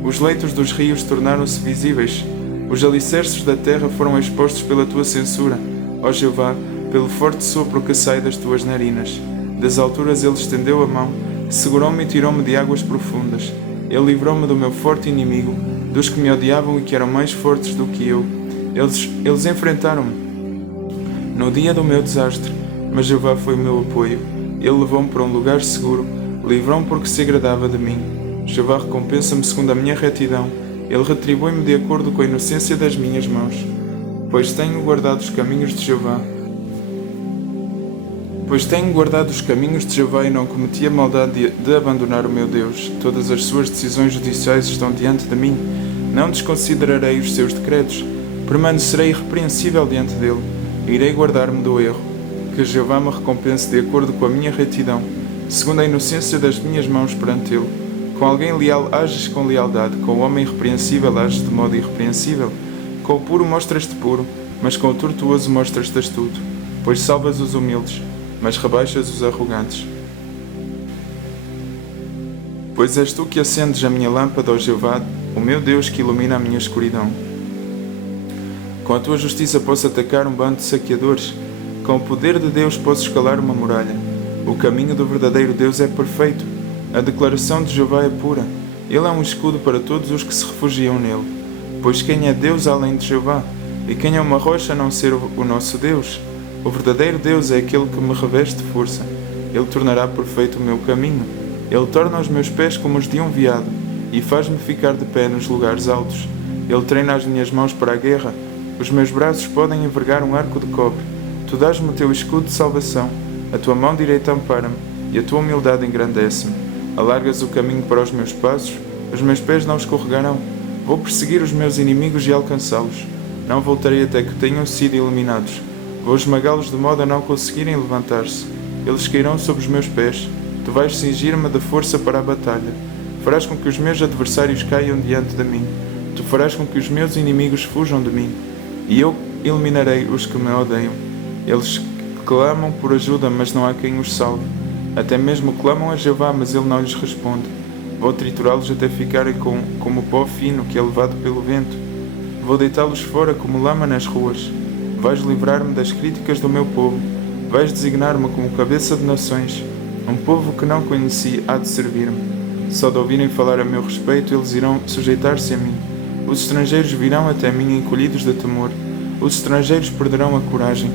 Os leitos dos rios tornaram-se visíveis. Os alicerces da terra foram expostos pela tua censura, ó Jeová, pelo forte sopro que sai das tuas narinas. Das alturas ele estendeu a mão, segurou-me e tirou-me de águas profundas. Ele livrou-me do meu forte inimigo, dos que me odiavam e que eram mais fortes do que eu. Eles enfrentaram-me no dia do meu desastre, mas Jeová foi o meu apoio. Ele levou-me para um lugar seguro, livrou-me porque se agradava de mim. Jeová recompensa-me segundo a minha retidão. Ele retribui-me de acordo com a inocência das minhas mãos. Pois tenho guardado os caminhos de Jeová e não cometi a maldade de abandonar o meu Deus. Todas as suas decisões judiciais estão diante de mim. Não desconsiderarei os seus decretos. Permanecerei irrepreensível diante dele. Irei guardar-me do erro. Que Jeová me recompense de acordo com a minha retidão, segundo a inocência das minhas mãos perante ele. Com alguém leal ages com lealdade, com o homem irrepreensível ages de modo irrepreensível. Com o puro mostras-te puro, mas com o tortuoso mostras-te astuto. Pois salvas os humildes, mas rebaixas os arrogantes. Pois és tu que acendes a minha lâmpada, ó Jeová, o meu Deus que ilumina a minha escuridão. Com a tua justiça posso atacar um bando de saqueadores. Com o poder de Deus posso escalar uma muralha. O caminho do verdadeiro Deus é perfeito. A declaração de Jeová é pura. Ele é um escudo para todos os que se refugiam nele. Pois quem é Deus além de Jeová? E quem é uma rocha a não ser o nosso Deus? O verdadeiro Deus é aquele que me reveste de força. Ele tornará perfeito o meu caminho. Ele torna os meus pés como os de um veado e faz-me ficar de pé nos lugares altos. Ele treina as minhas mãos para a guerra. Os meus braços podem envergar um arco de cobre. Tu dás-me o teu escudo de salvação. A tua mão direita ampara-me e a tua humildade engrandece-me. Alargas o caminho para os meus passos. Os meus pés não escorregarão. Vou perseguir os meus inimigos e alcançá-los. Não voltarei até que tenham sido eliminados. Vou esmagá-los de modo a não conseguirem levantar-se. Eles cairão sobre os meus pés. Tu vais cingir-me de força para a batalha. Farás com que os meus adversários caiam diante de mim. Tu farás com que os meus inimigos fujam de mim. E eu eliminarei os que me odeiam. Eles clamam por ajuda, mas não há quem os salve. Até mesmo clamam a Jeová, mas ele não lhes responde. Vou triturá-los até ficarem como pó fino que é levado pelo vento. Vou deitá-los fora como lama nas ruas. Vais livrar-me das críticas do meu povo. Vais designar-me como cabeça de nações. Um povo que não conheci há de servir-me. Só de ouvirem falar a meu respeito, eles irão sujeitar-se a mim. Os estrangeiros virão até mim encolhidos de temor. Os estrangeiros perderão a coragem.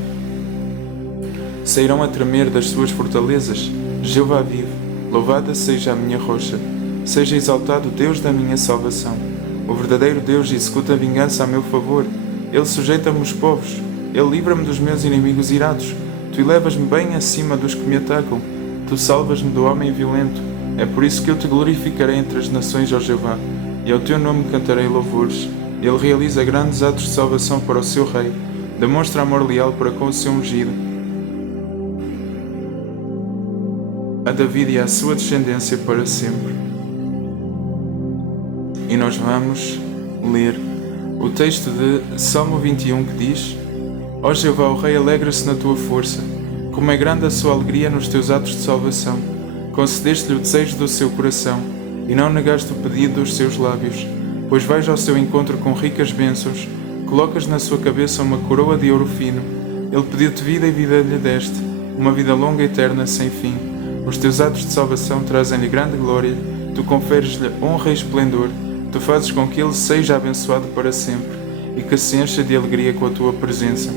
Sairão a tremer das suas fortalezas. Jeová vive. Louvada seja a minha rocha. Seja exaltado o Deus da minha salvação. O verdadeiro Deus executa a vingança a meu favor. Ele sujeita-me os povos. Ele livra-me dos meus inimigos irados. Tu elevas-me bem acima dos que me atacam. Tu salvas-me do homem violento. É por isso que eu te glorificarei entre as nações, ó Jeová, e ao teu nome cantarei louvores. Ele realiza grandes atos de salvação para o seu rei, demonstra amor leal para com o seu ungido, a David e à sua descendência para sempre. E nós vamos ler o texto de Salmo 21 que diz: Ó Jeová, o rei alegra-se na tua força, como é grande a sua alegria nos teus atos de salvação. Concedeste-lhe o desejo do seu coração, e não negaste o pedido dos seus lábios, pois vais ao seu encontro com ricas bênçãos, colocas na sua cabeça uma coroa de ouro fino. Ele pediu-te vida e vida lhe deste, uma vida longa e eterna sem fim. Os teus atos de salvação trazem-lhe grande glória, tu conferes-lhe honra e esplendor, tu fazes com que ele seja abençoado para sempre, e que se encha de alegria com a tua presença.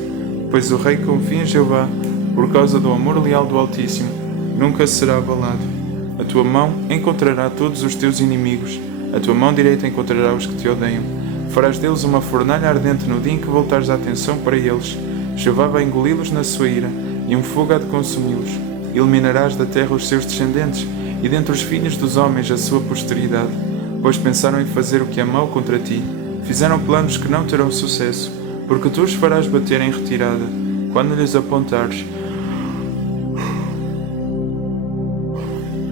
Pois o rei confia em Jeová, por causa do amor leal do Altíssimo, nunca será abalado. A tua mão encontrará todos os teus inimigos, a tua mão direita encontrará os que te odeiam. Farás deles uma fornalha ardente no dia em que voltares a atenção para eles. Jeová vai engoli-los na sua ira, e um fogo há de consumi-los. Eliminarás da terra os seus descendentes, e dentre os filhos dos homens a sua posteridade, pois pensaram em fazer o que é mau contra ti. Fizeram planos que não terão sucesso, porque tu os farás bater em retirada, quando lhes apontares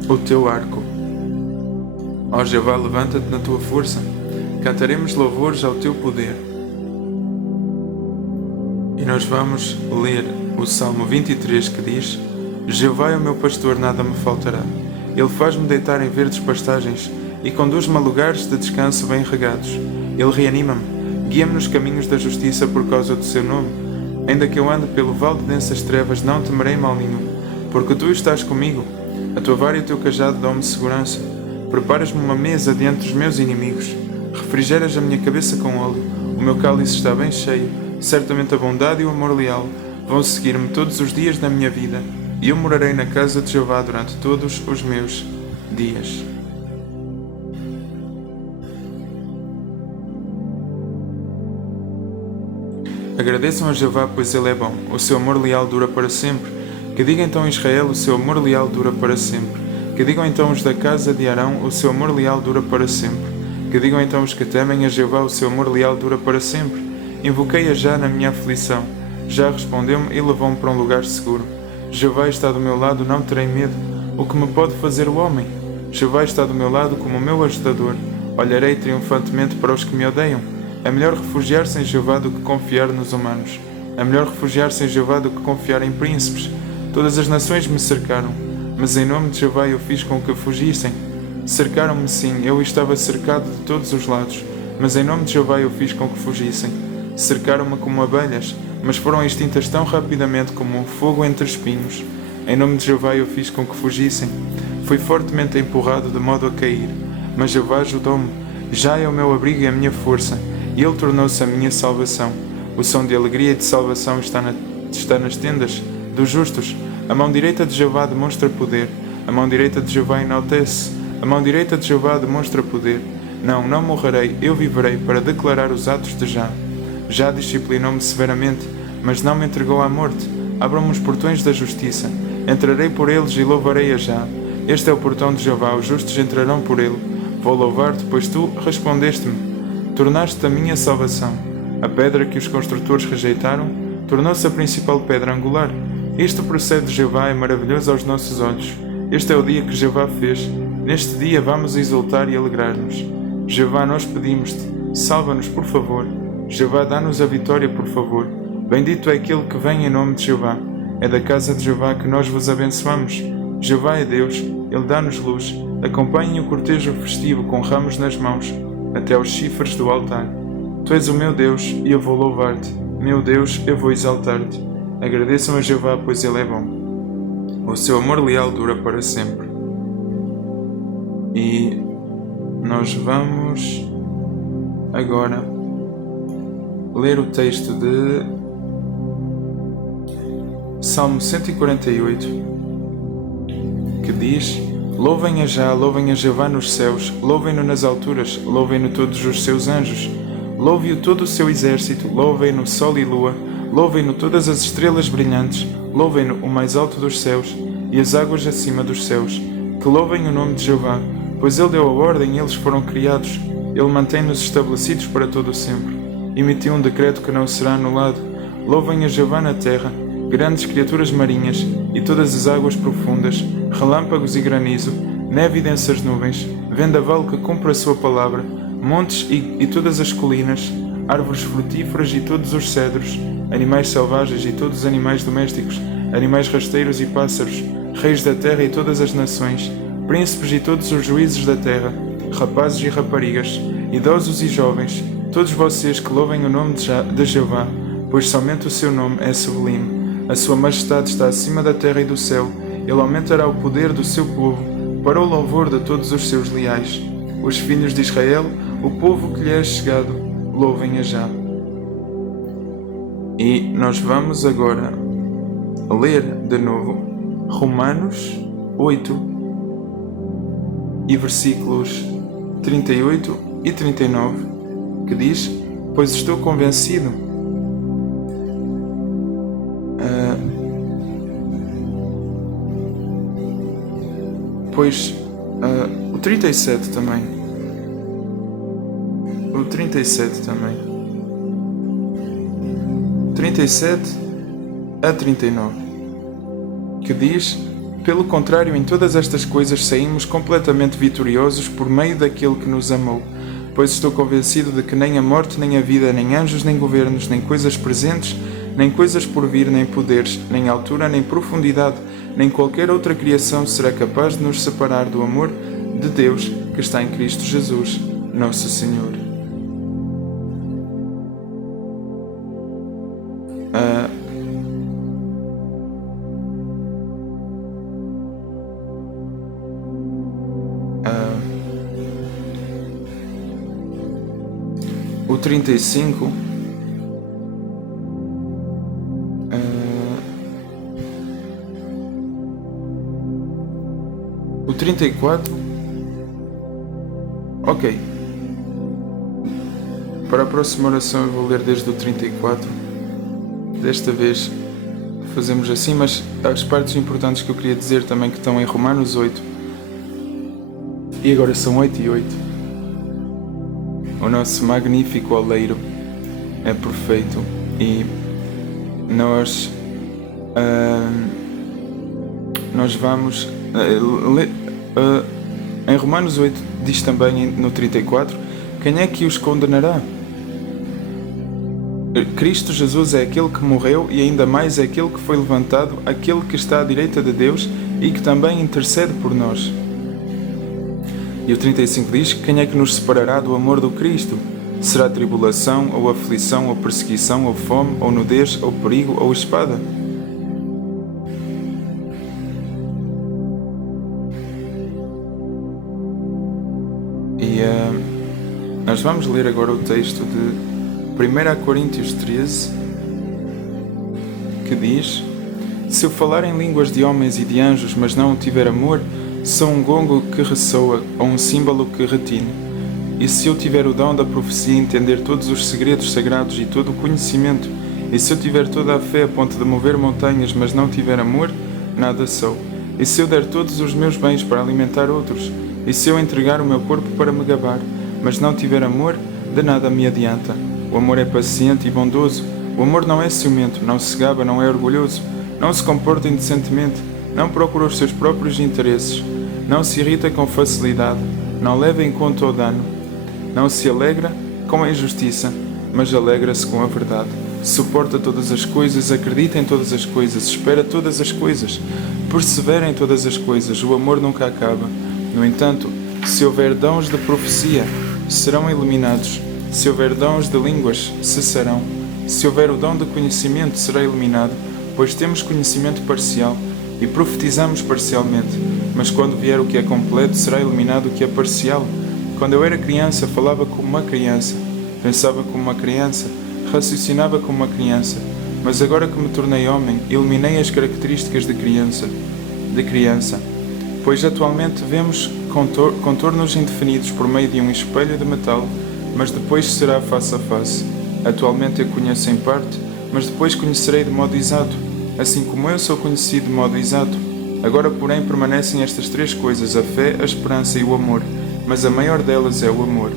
o teu arco. Ó Jeová, levanta-te na tua força, cantaremos louvores ao teu poder. E nós vamos ler o Salmo 23 que diz: Jeová é o meu pastor, nada me faltará. Ele faz-me deitar em verdes pastagens e conduz-me a lugares de descanso bem regados. Ele reanima-me, guia-me nos caminhos da justiça por causa do seu nome. Ainda que eu ande pelo vale de densas trevas, não temerei mal nenhum, porque tu estás comigo. A tua vara e o teu cajado dão-me segurança. Preparas-me uma mesa diante dos meus inimigos. Refrigeras a minha cabeça com óleo. O meu cálice está bem cheio. Certamente a bondade e o amor leal vão seguir-me todos os dias da minha vida, e eu morarei na casa de Jeová durante todos os meus dias. Agradeçam a Jeová, pois ele é bom. O seu amor leal dura para sempre. Que diga então Israel, o seu amor leal dura para sempre. Que digam então os da casa de Arão, o seu amor leal dura para sempre. Que digam então os que temem a Jeová, o seu amor leal dura para sempre. Invoquei-a já na minha aflição. Já respondeu-me e levou-me para um lugar seguro. Jeová está do meu lado, não terei medo. O que me pode fazer o homem? Jeová está do meu lado como o meu ajudador. Olharei triunfantemente para os que me odeiam. É melhor refugiar-se em Jeová do que confiar nos humanos. É melhor refugiar-se em Jeová do que confiar em príncipes. Todas as nações me cercaram, mas em nome de Jeová eu fiz com que fugissem. Cercaram-me sim, eu estava cercado de todos os lados, mas em nome de Jeová eu fiz com que fugissem. Cercaram-me como abelhas, mas foram extintas tão rapidamente como um fogo entre espinhos. Em nome de Jeová eu fiz com que fugissem. Fui fortemente empurrado de modo a cair, mas Jeová ajudou-me. Já é o meu abrigo e a minha força, e ele tornou-se a minha salvação. O som de alegria e de salvação está nas tendas dos justos. A mão direita de Jeová demonstra poder. A mão direita de Jeová enaltece. A mão direita de Jeová demonstra poder. Não morrerei, eu viverei para declarar os atos de Já. Já disciplinou-me severamente, mas não me entregou à morte. Abram-me os portões da justiça. Entrarei por eles e louvarei a Já. Este é o portão de Jeová, os justos entrarão por ele. Vou louvar-te, pois tu respondeste-me. Tornaste a minha salvação. A pedra que os construtores rejeitaram tornou-se a principal pedra angular. Isto procede de Jeová, é maravilhoso aos nossos olhos. Este é o dia que Jeová fez. Neste dia vamos exultar e alegrar-nos. Jeová, nós pedimos-te, salva-nos, por favor. Jeová, dá-nos a vitória, por favor. Bendito é aquele que vem em nome de Jeová. É da casa de Jeová que nós vos abençoamos. Jeová é Deus, Ele dá-nos luz. Acompanhem o cortejo festivo com ramos nas mãos, até aos chifres do altar. Tu és o meu Deus, e eu vou louvar-te. Meu Deus, eu vou exaltar-te. Agradeçam a Jeová, pois ele é bom. O seu amor leal dura para sempre. E nós vamos agora ler o texto de Salmo 148, que diz: Louvem a Jeová nos céus, louvem-no nas alturas, louvem-no todos os seus anjos, louve-o todo o seu exército, louvem-no sol e lua, Louvem-no todas as estrelas brilhantes, louvem-no o mais alto dos céus e as águas acima dos céus. Que louvem o nome de Jeová, pois ele deu a ordem e eles foram criados. Ele mantém-nos estabelecidos para todo o sempre. Emitiu um decreto que não será anulado. Louvem a Jeová na terra, grandes criaturas marinhas e todas as águas profundas, relâmpagos e granizo, neve e densas nuvens, vendaval que cumpre a sua palavra, montes e todas as colinas, árvores frutíferas e todos os cedros, animais selvagens e todos os animais domésticos, animais rasteiros e pássaros, reis da terra e todas as nações, príncipes e todos os juízes da terra, rapazes e raparigas, idosos e jovens, todos vocês que louvem o nome de Jeová, pois somente o seu nome é sublime. A sua majestade está acima da terra e do céu. Ele aumentará o poder do seu povo para o louvor de todos os seus leais. Os filhos de Israel, o povo que lhe é chegado, louvem-a já. E nós vamos agora ler de novo Romanos 8 e versículos 38 e 39, que diz: Pois estou convencido o 37 também. O 37 também. 37 a 39. Que diz: Pelo contrário, em todas estas coisas saímos completamente vitoriosos por meio daquele que nos amou. Pois estou convencido de que nem a morte, nem a vida, nem anjos, nem governos, nem coisas presentes, nem coisas por vir, nem poderes, nem altura, nem profundidade, nem qualquer outra criação será capaz de nos separar do amor de Deus que está em Cristo Jesus, nosso Senhor. O 35 o 34. Ok. Para a próxima oração eu vou ler desde o 34. Desta vez fazemos assim, mas as partes importantes que eu queria dizer também que estão em Romanos 8. E agora são 8 e 8. O nosso magnífico oleiro é perfeito e nós vamos em Romanos 8 diz também no 34: quem é que os condenará? Cristo Jesus é aquele que morreu e ainda mais é aquele que foi levantado, aquele que está à direita de Deus e que também intercede por nós. E o 35 diz: quem é que nos separará do amor do Cristo? Será tribulação, ou aflição, ou perseguição, ou fome, ou nudez, ou perigo, ou espada? E nós vamos ler agora o texto de 1 Coríntios 13, que diz: se eu falar em línguas de homens e de anjos, mas não tiver amor, sou um gongo que ressoa ou um símbolo que retine. E se eu tiver o dom da profecia, entender todos os segredos sagrados e todo o conhecimento, e se eu tiver toda a fé a ponto de mover montanhas, mas não tiver amor, nada sou. E se eu der todos os meus bens para alimentar outros, e se eu entregar o meu corpo para me gabar, mas não tiver amor, de nada me adianta. O amor é paciente e bondoso. O amor não é ciumento, não se gaba, não é orgulhoso, não se comporta indecentemente, não procura os seus próprios interesses, não se irrita com facilidade, não leva em conta o dano, não se alegra com a injustiça, mas alegra-se com a verdade. Suporta todas as coisas, acredita em todas as coisas, espera todas as coisas, persevera em todas as coisas. O amor nunca acaba. No entanto, se houver dons de profecia, serão eliminados. Se houver dons de línguas, cessarão. Se houver o dom de conhecimento, será eliminado, pois temos conhecimento parcial e profetizamos parcialmente. Mas quando vier o que é completo, será eliminado o que é parcial. Quando eu era criança, falava como uma criança, pensava como uma criança, raciocinava como uma criança. Mas agora que me tornei homem, eliminei as características de criança. Pois atualmente vemos contornos indefinidos por meio de um espelho de metal, mas depois será face a face. Atualmente eu conheço em parte, mas depois conhecerei de modo exato, assim como eu sou conhecido de modo exato. Agora, porém, permanecem estas 3 coisas, a fé, a esperança e o amor, mas a maior delas é o amor.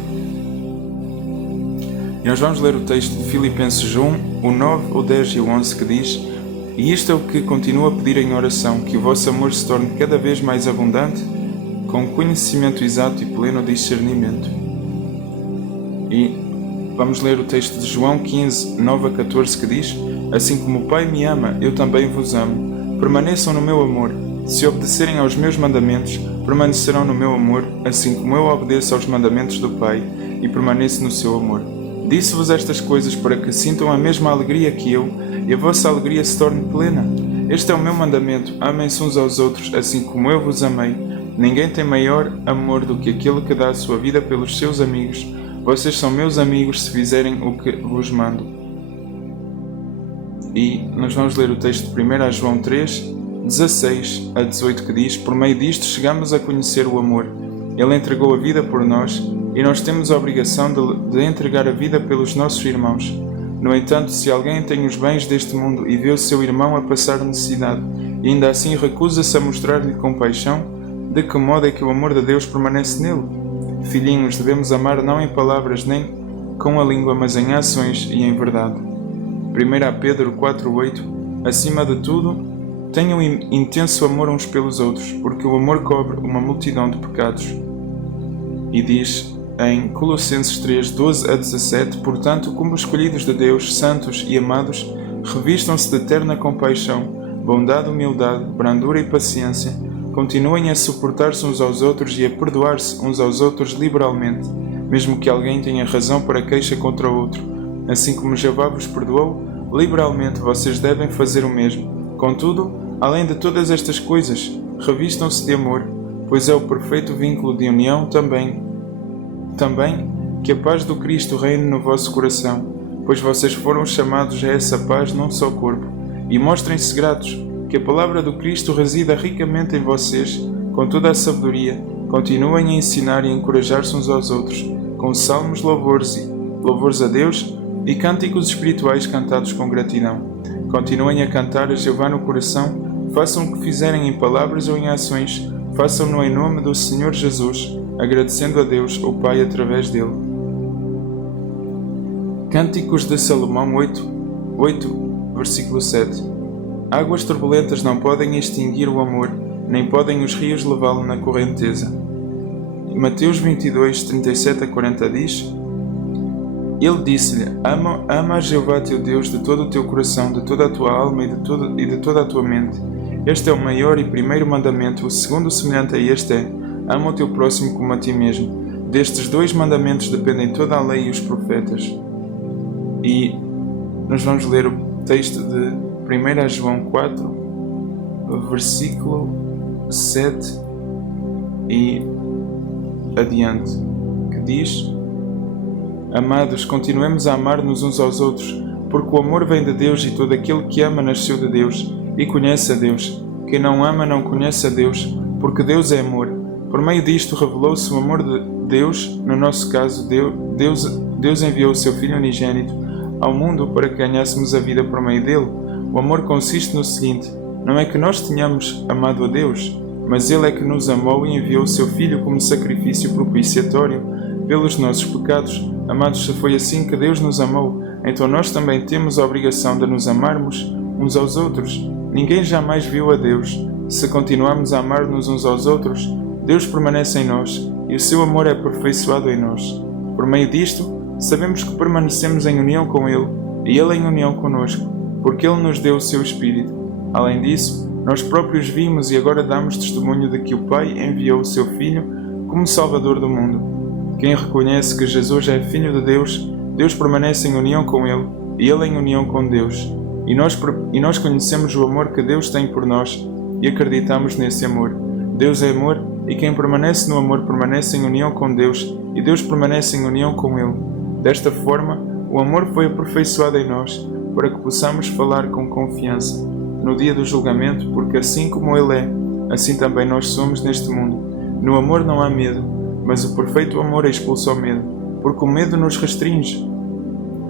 E nós vamos ler o texto de Filipenses 1, o 9, o 10 e o 11, que diz: E isto é o que continuo a pedir em oração, que o vosso amor se torne cada vez mais abundante, com conhecimento exato e pleno discernimento. E vamos ler o texto de João 15, 9 a 14, que diz: Assim como o Pai me ama, eu também vos amo. Permaneçam no meu amor. Se obedecerem aos meus mandamentos, permanecerão no meu amor, assim como eu obedeço aos mandamentos do Pai e permaneço no seu amor. Disse-vos estas coisas para que sintam a mesma alegria que eu e a vossa alegria se torne plena. Este é o meu mandamento: amem-se uns aos outros, assim como eu vos amei. Ninguém tem maior amor do que aquele que dá a sua vida pelos seus amigos. Vocês são meus amigos se fizerem o que vos mando. E nós vamos ler o texto de 1 João 3, 16 a 18, que diz: Por meio disto chegamos a conhecer o amor. Ele entregou a vida por nós e nós temos a obrigação de entregar a vida pelos nossos irmãos. No entanto, se alguém tem os bens deste mundo e vê o seu irmão a passar necessidade e ainda assim recusa-se a mostrar-lhe compaixão, de que modo é que o amor de Deus permanece nele? Filhinhos, devemos amar não em palavras nem com a língua, mas em ações e em verdade. 1 Pedro 4,8 Acima de tudo, tenham intenso amor uns pelos outros, porque o amor cobre uma multidão de pecados. E diz em Colossenses 3, 12 a 17: Portanto, como escolhidos de Deus, santos e amados, revistam-se de eterna compaixão, bondade, humildade, brandura e paciência. Continuem a suportar-se uns aos outros e a perdoar-se uns aos outros liberalmente, mesmo que alguém tenha razão para queixa contra o outro. Assim como Jeová vos perdoou, liberalmente vocês devem fazer o mesmo. Contudo, além de todas estas coisas, revistam-se de amor, pois é o perfeito vínculo de união também que a paz do Cristo reine no vosso coração, pois vocês foram chamados a essa paz num só corpo. E mostrem-se gratos, que a palavra do Cristo resida ricamente em vocês, com toda a sabedoria. Continuem a ensinar e a encorajar-se uns aos outros, com salmos, louvores a Deus e cânticos espirituais cantados com gratidão. Continuem a cantar a Jeová no coração, façam o que fizerem em palavras ou em ações, façam-no em nome do Senhor Jesus, agradecendo a Deus, o Pai, através dele. Cânticos de Salomão 8, versículo 7. Águas turbulentas não podem extinguir o amor, nem podem os rios levá-lo na correnteza. Mateus 22, 37 a 40 diz: Ele disse-lhe: Ama a Jeová teu Deus de todo o teu coração, de toda a tua alma e de toda a tua mente. Este é o maior e primeiro mandamento. O segundo, semelhante a este, é: ama o teu próximo como a ti mesmo. Destes 2 mandamentos dependem toda a lei e os profetas. E nós vamos ler o texto de 1 João 4, versículo 7 e adiante, que diz: Amados, continuemos a amar-nos uns aos outros, porque o amor vem de Deus e todo aquele que ama nasceu de Deus e conhece a Deus. Quem não ama não conhece a Deus, porque Deus é amor. Por meio disto revelou-se o amor de Deus. No nosso caso, Deus enviou o seu Filho unigênito ao mundo para que ganhássemos a vida por meio dele. O amor consiste no seguinte: não é que nós tenhamos amado a Deus, mas Ele é que nos amou e enviou o seu Filho como sacrifício propiciatório pelos nossos pecados. Amados, se foi assim que Deus nos amou, então nós também temos a obrigação de nos amarmos uns aos outros. Ninguém jamais viu a Deus. Se continuarmos a amar-nos uns aos outros, Deus permanece em nós e o seu amor é aperfeiçoado em nós. Por meio disto, sabemos que permanecemos em união com Ele e Ele em união conosco, porque Ele nos deu o seu Espírito. Além disso, nós próprios vimos e agora damos testemunho de que o Pai enviou o seu Filho como Salvador do mundo. Quem reconhece que Jesus é Filho de Deus, Deus permanece em união com Ele e Ele em união com Deus. E nós conhecemos o amor que Deus tem por nós e acreditamos nesse amor. Deus é amor e quem permanece no amor permanece em união com Deus e Deus permanece em união com Ele. Desta forma, o amor foi aperfeiçoado em nós para que possamos falar com confiança no dia do julgamento, porque assim como Ele é, assim também nós somos neste mundo. No amor não há medo, mas o perfeito amor expulsa o medo, porque o medo nos restringe.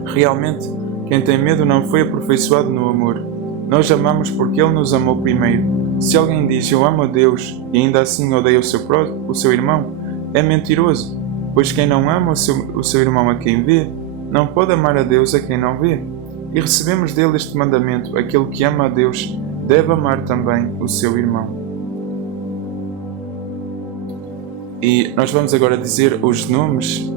Realmente, Quem tem medo não foi aperfeiçoado no amor. Nós amamos porque Ele nos amou primeiro. Se alguém diz eu amo a Deus e ainda assim odeia o seu irmão, é mentiroso, pois quem não ama o seu irmão a quem vê, não pode amar a Deus a quem não vê. E recebemos dele este mandamento: aquele que ama a Deus deve amar também o seu irmão. E nós vamos agora dizer os nomes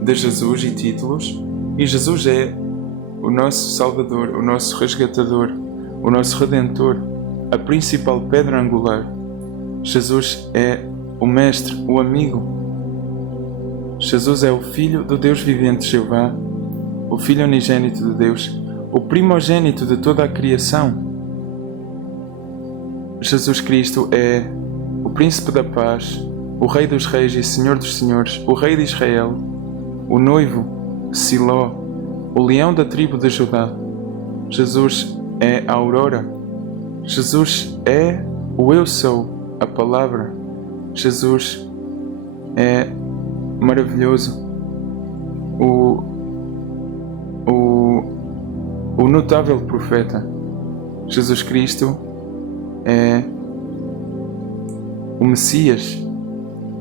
de Jesus e títulos. E Jesus é o nosso Salvador, o nosso Resgatador, o nosso Redentor, a principal pedra angular. Jesus é o Mestre, o amigo. Jesus é o Filho do Deus vivente Jeová, o Filho unigênito de Deus, o primogênito de toda a criação. Jesus Cristo é o Príncipe da Paz, o Rei dos Reis e Senhor dos Senhores, o Rei de Israel, o Noivo, Siló, o Leão da tribo de Judá. Jesus é a aurora. Jesus é o Eu Sou, a Palavra. Jesus é maravilhoso, o notável profeta. Jesus Cristo é o Messias.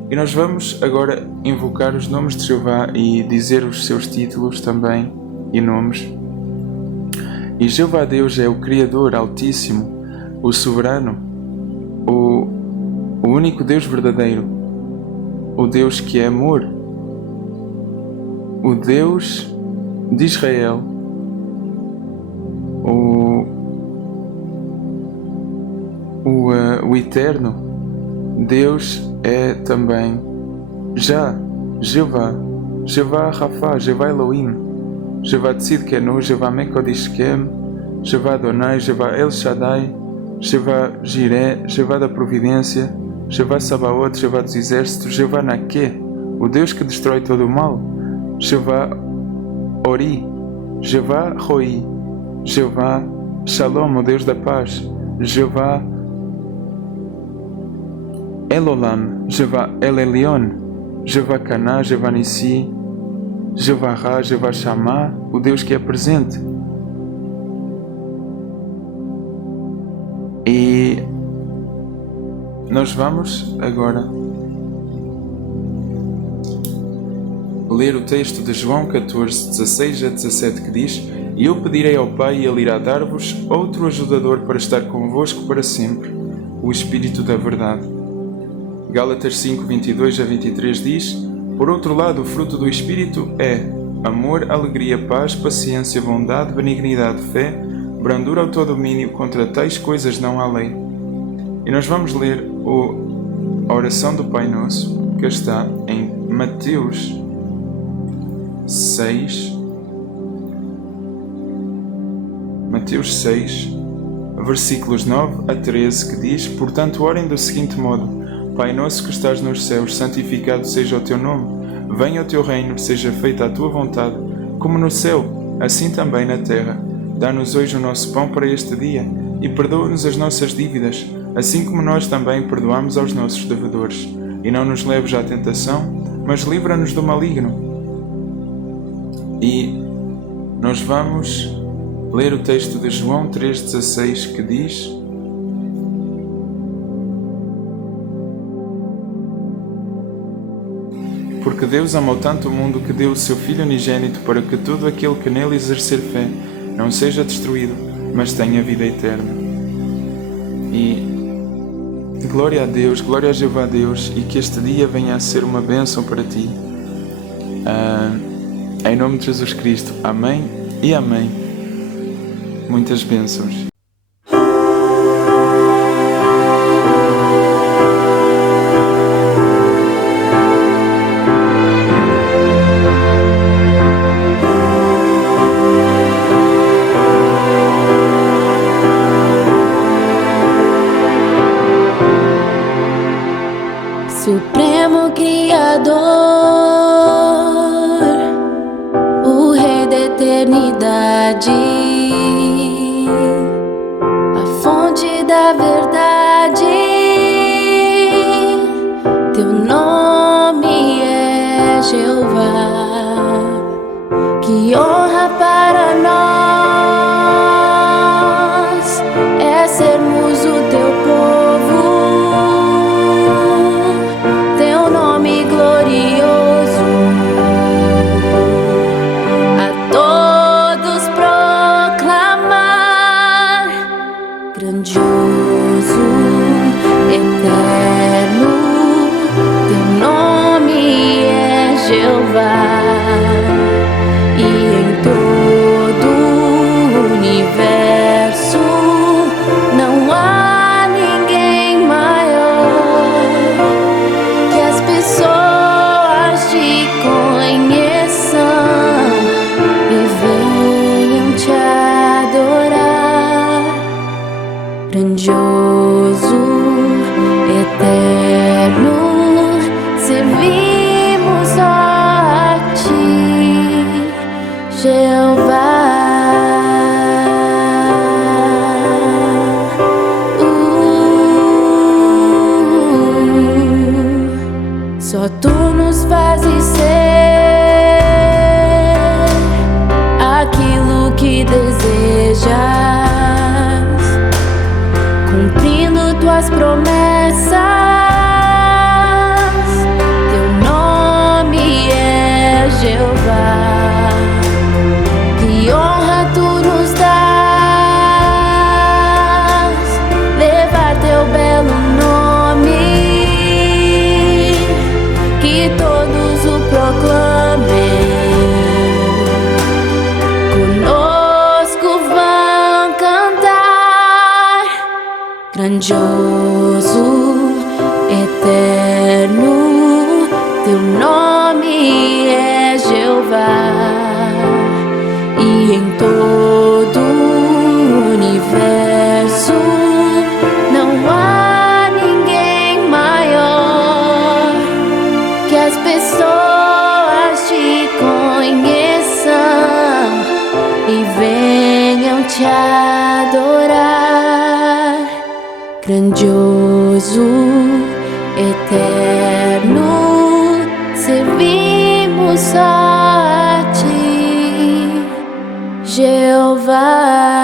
E nós vamos agora invocar os nomes de Jeová e dizer os seus títulos também e nomes. E Jeová Deus é o Criador Altíssimo, o Soberano, o único Deus verdadeiro, o Deus que é amor, o Deus de Israel, o Eterno. Deus é também Jeová, Jeová Rafa, Jeová Elohim, Jeová Tzidkenu, Jeová Mekodishkem, Jeová Adonai, Jeová El Shaddai, Jeová Jireh, Jeová da Providência, Jeová Sabaoth, Jeová dos Exércitos, Jeová Naqué, o Deus que destrói todo o mal, Jeová Ori, Jeová Roi, Jeová Shalom, o Deus da paz, Jeová Elolam, Jeová El Elyon, Jeová Caná, Jeová Nissi, Jeová Ra, Jeová Shammah, o Deus que é presente. E nós vamos agora ler o texto de João 14, 16 a 17, que diz: E eu pedirei ao Pai e Ele irá dar-vos outro ajudador para estar convosco para sempre, o Espírito da Verdade. Gálatas 5, 22 a 23 diz: Por outro lado, o fruto do Espírito é amor, alegria, paz, paciência, bondade, benignidade, fé, brandura, autodomínio. Contra tais coisas não há lei. E nós vamos ler a oração do Pai Nosso, que está em Mateus 6, versículos 9 a 13, que diz: Portanto, orem do seguinte modo: Pai nosso que estás nos céus, santificado seja o teu nome. Venha o teu reino, seja feita a tua vontade, como no céu, assim também na terra. Dá-nos hoje o nosso pão para este dia, e perdoa-nos as nossas dívidas, assim como nós também perdoamos aos nossos devedores. E não nos leves à tentação, mas livra-nos do maligno. E nós vamos ler o texto de João 3,16, que diz: Porque Deus amou tanto o mundo que deu o seu Filho unigênito, para que todo aquele que nele exercer fé não seja destruído, mas tenha vida eterna. E glória a Deus, glória a Jeová Deus, e que este dia venha a ser uma bênção para ti. Em nome de Jesus Cristo. Amém e amém. Muitas bênçãos. Supremo Criador, o Rei da eternidade, a fonte da verdade, teu nome é Jeová. Jeová, e em todo o universo não há ninguém maior. Que as pessoas te conheçam e venham te adorar. Grandioso, eterno, servimos a ti, Jeová. Só tu nos fazes ser aquilo que desejas, cumprindo tuas promessas. Teu nome é Jeová. Que honra tu nos dás, levar teu belo nome, que todos o proclamem. Conosco vão cantar. Grandioso, eterno, teu nome é Jeová, e em todo o universo não há ninguém maior. Que as pessoas te conheçam e venham te adorar. Grandioso, eterno, servimos a ti, Jeová.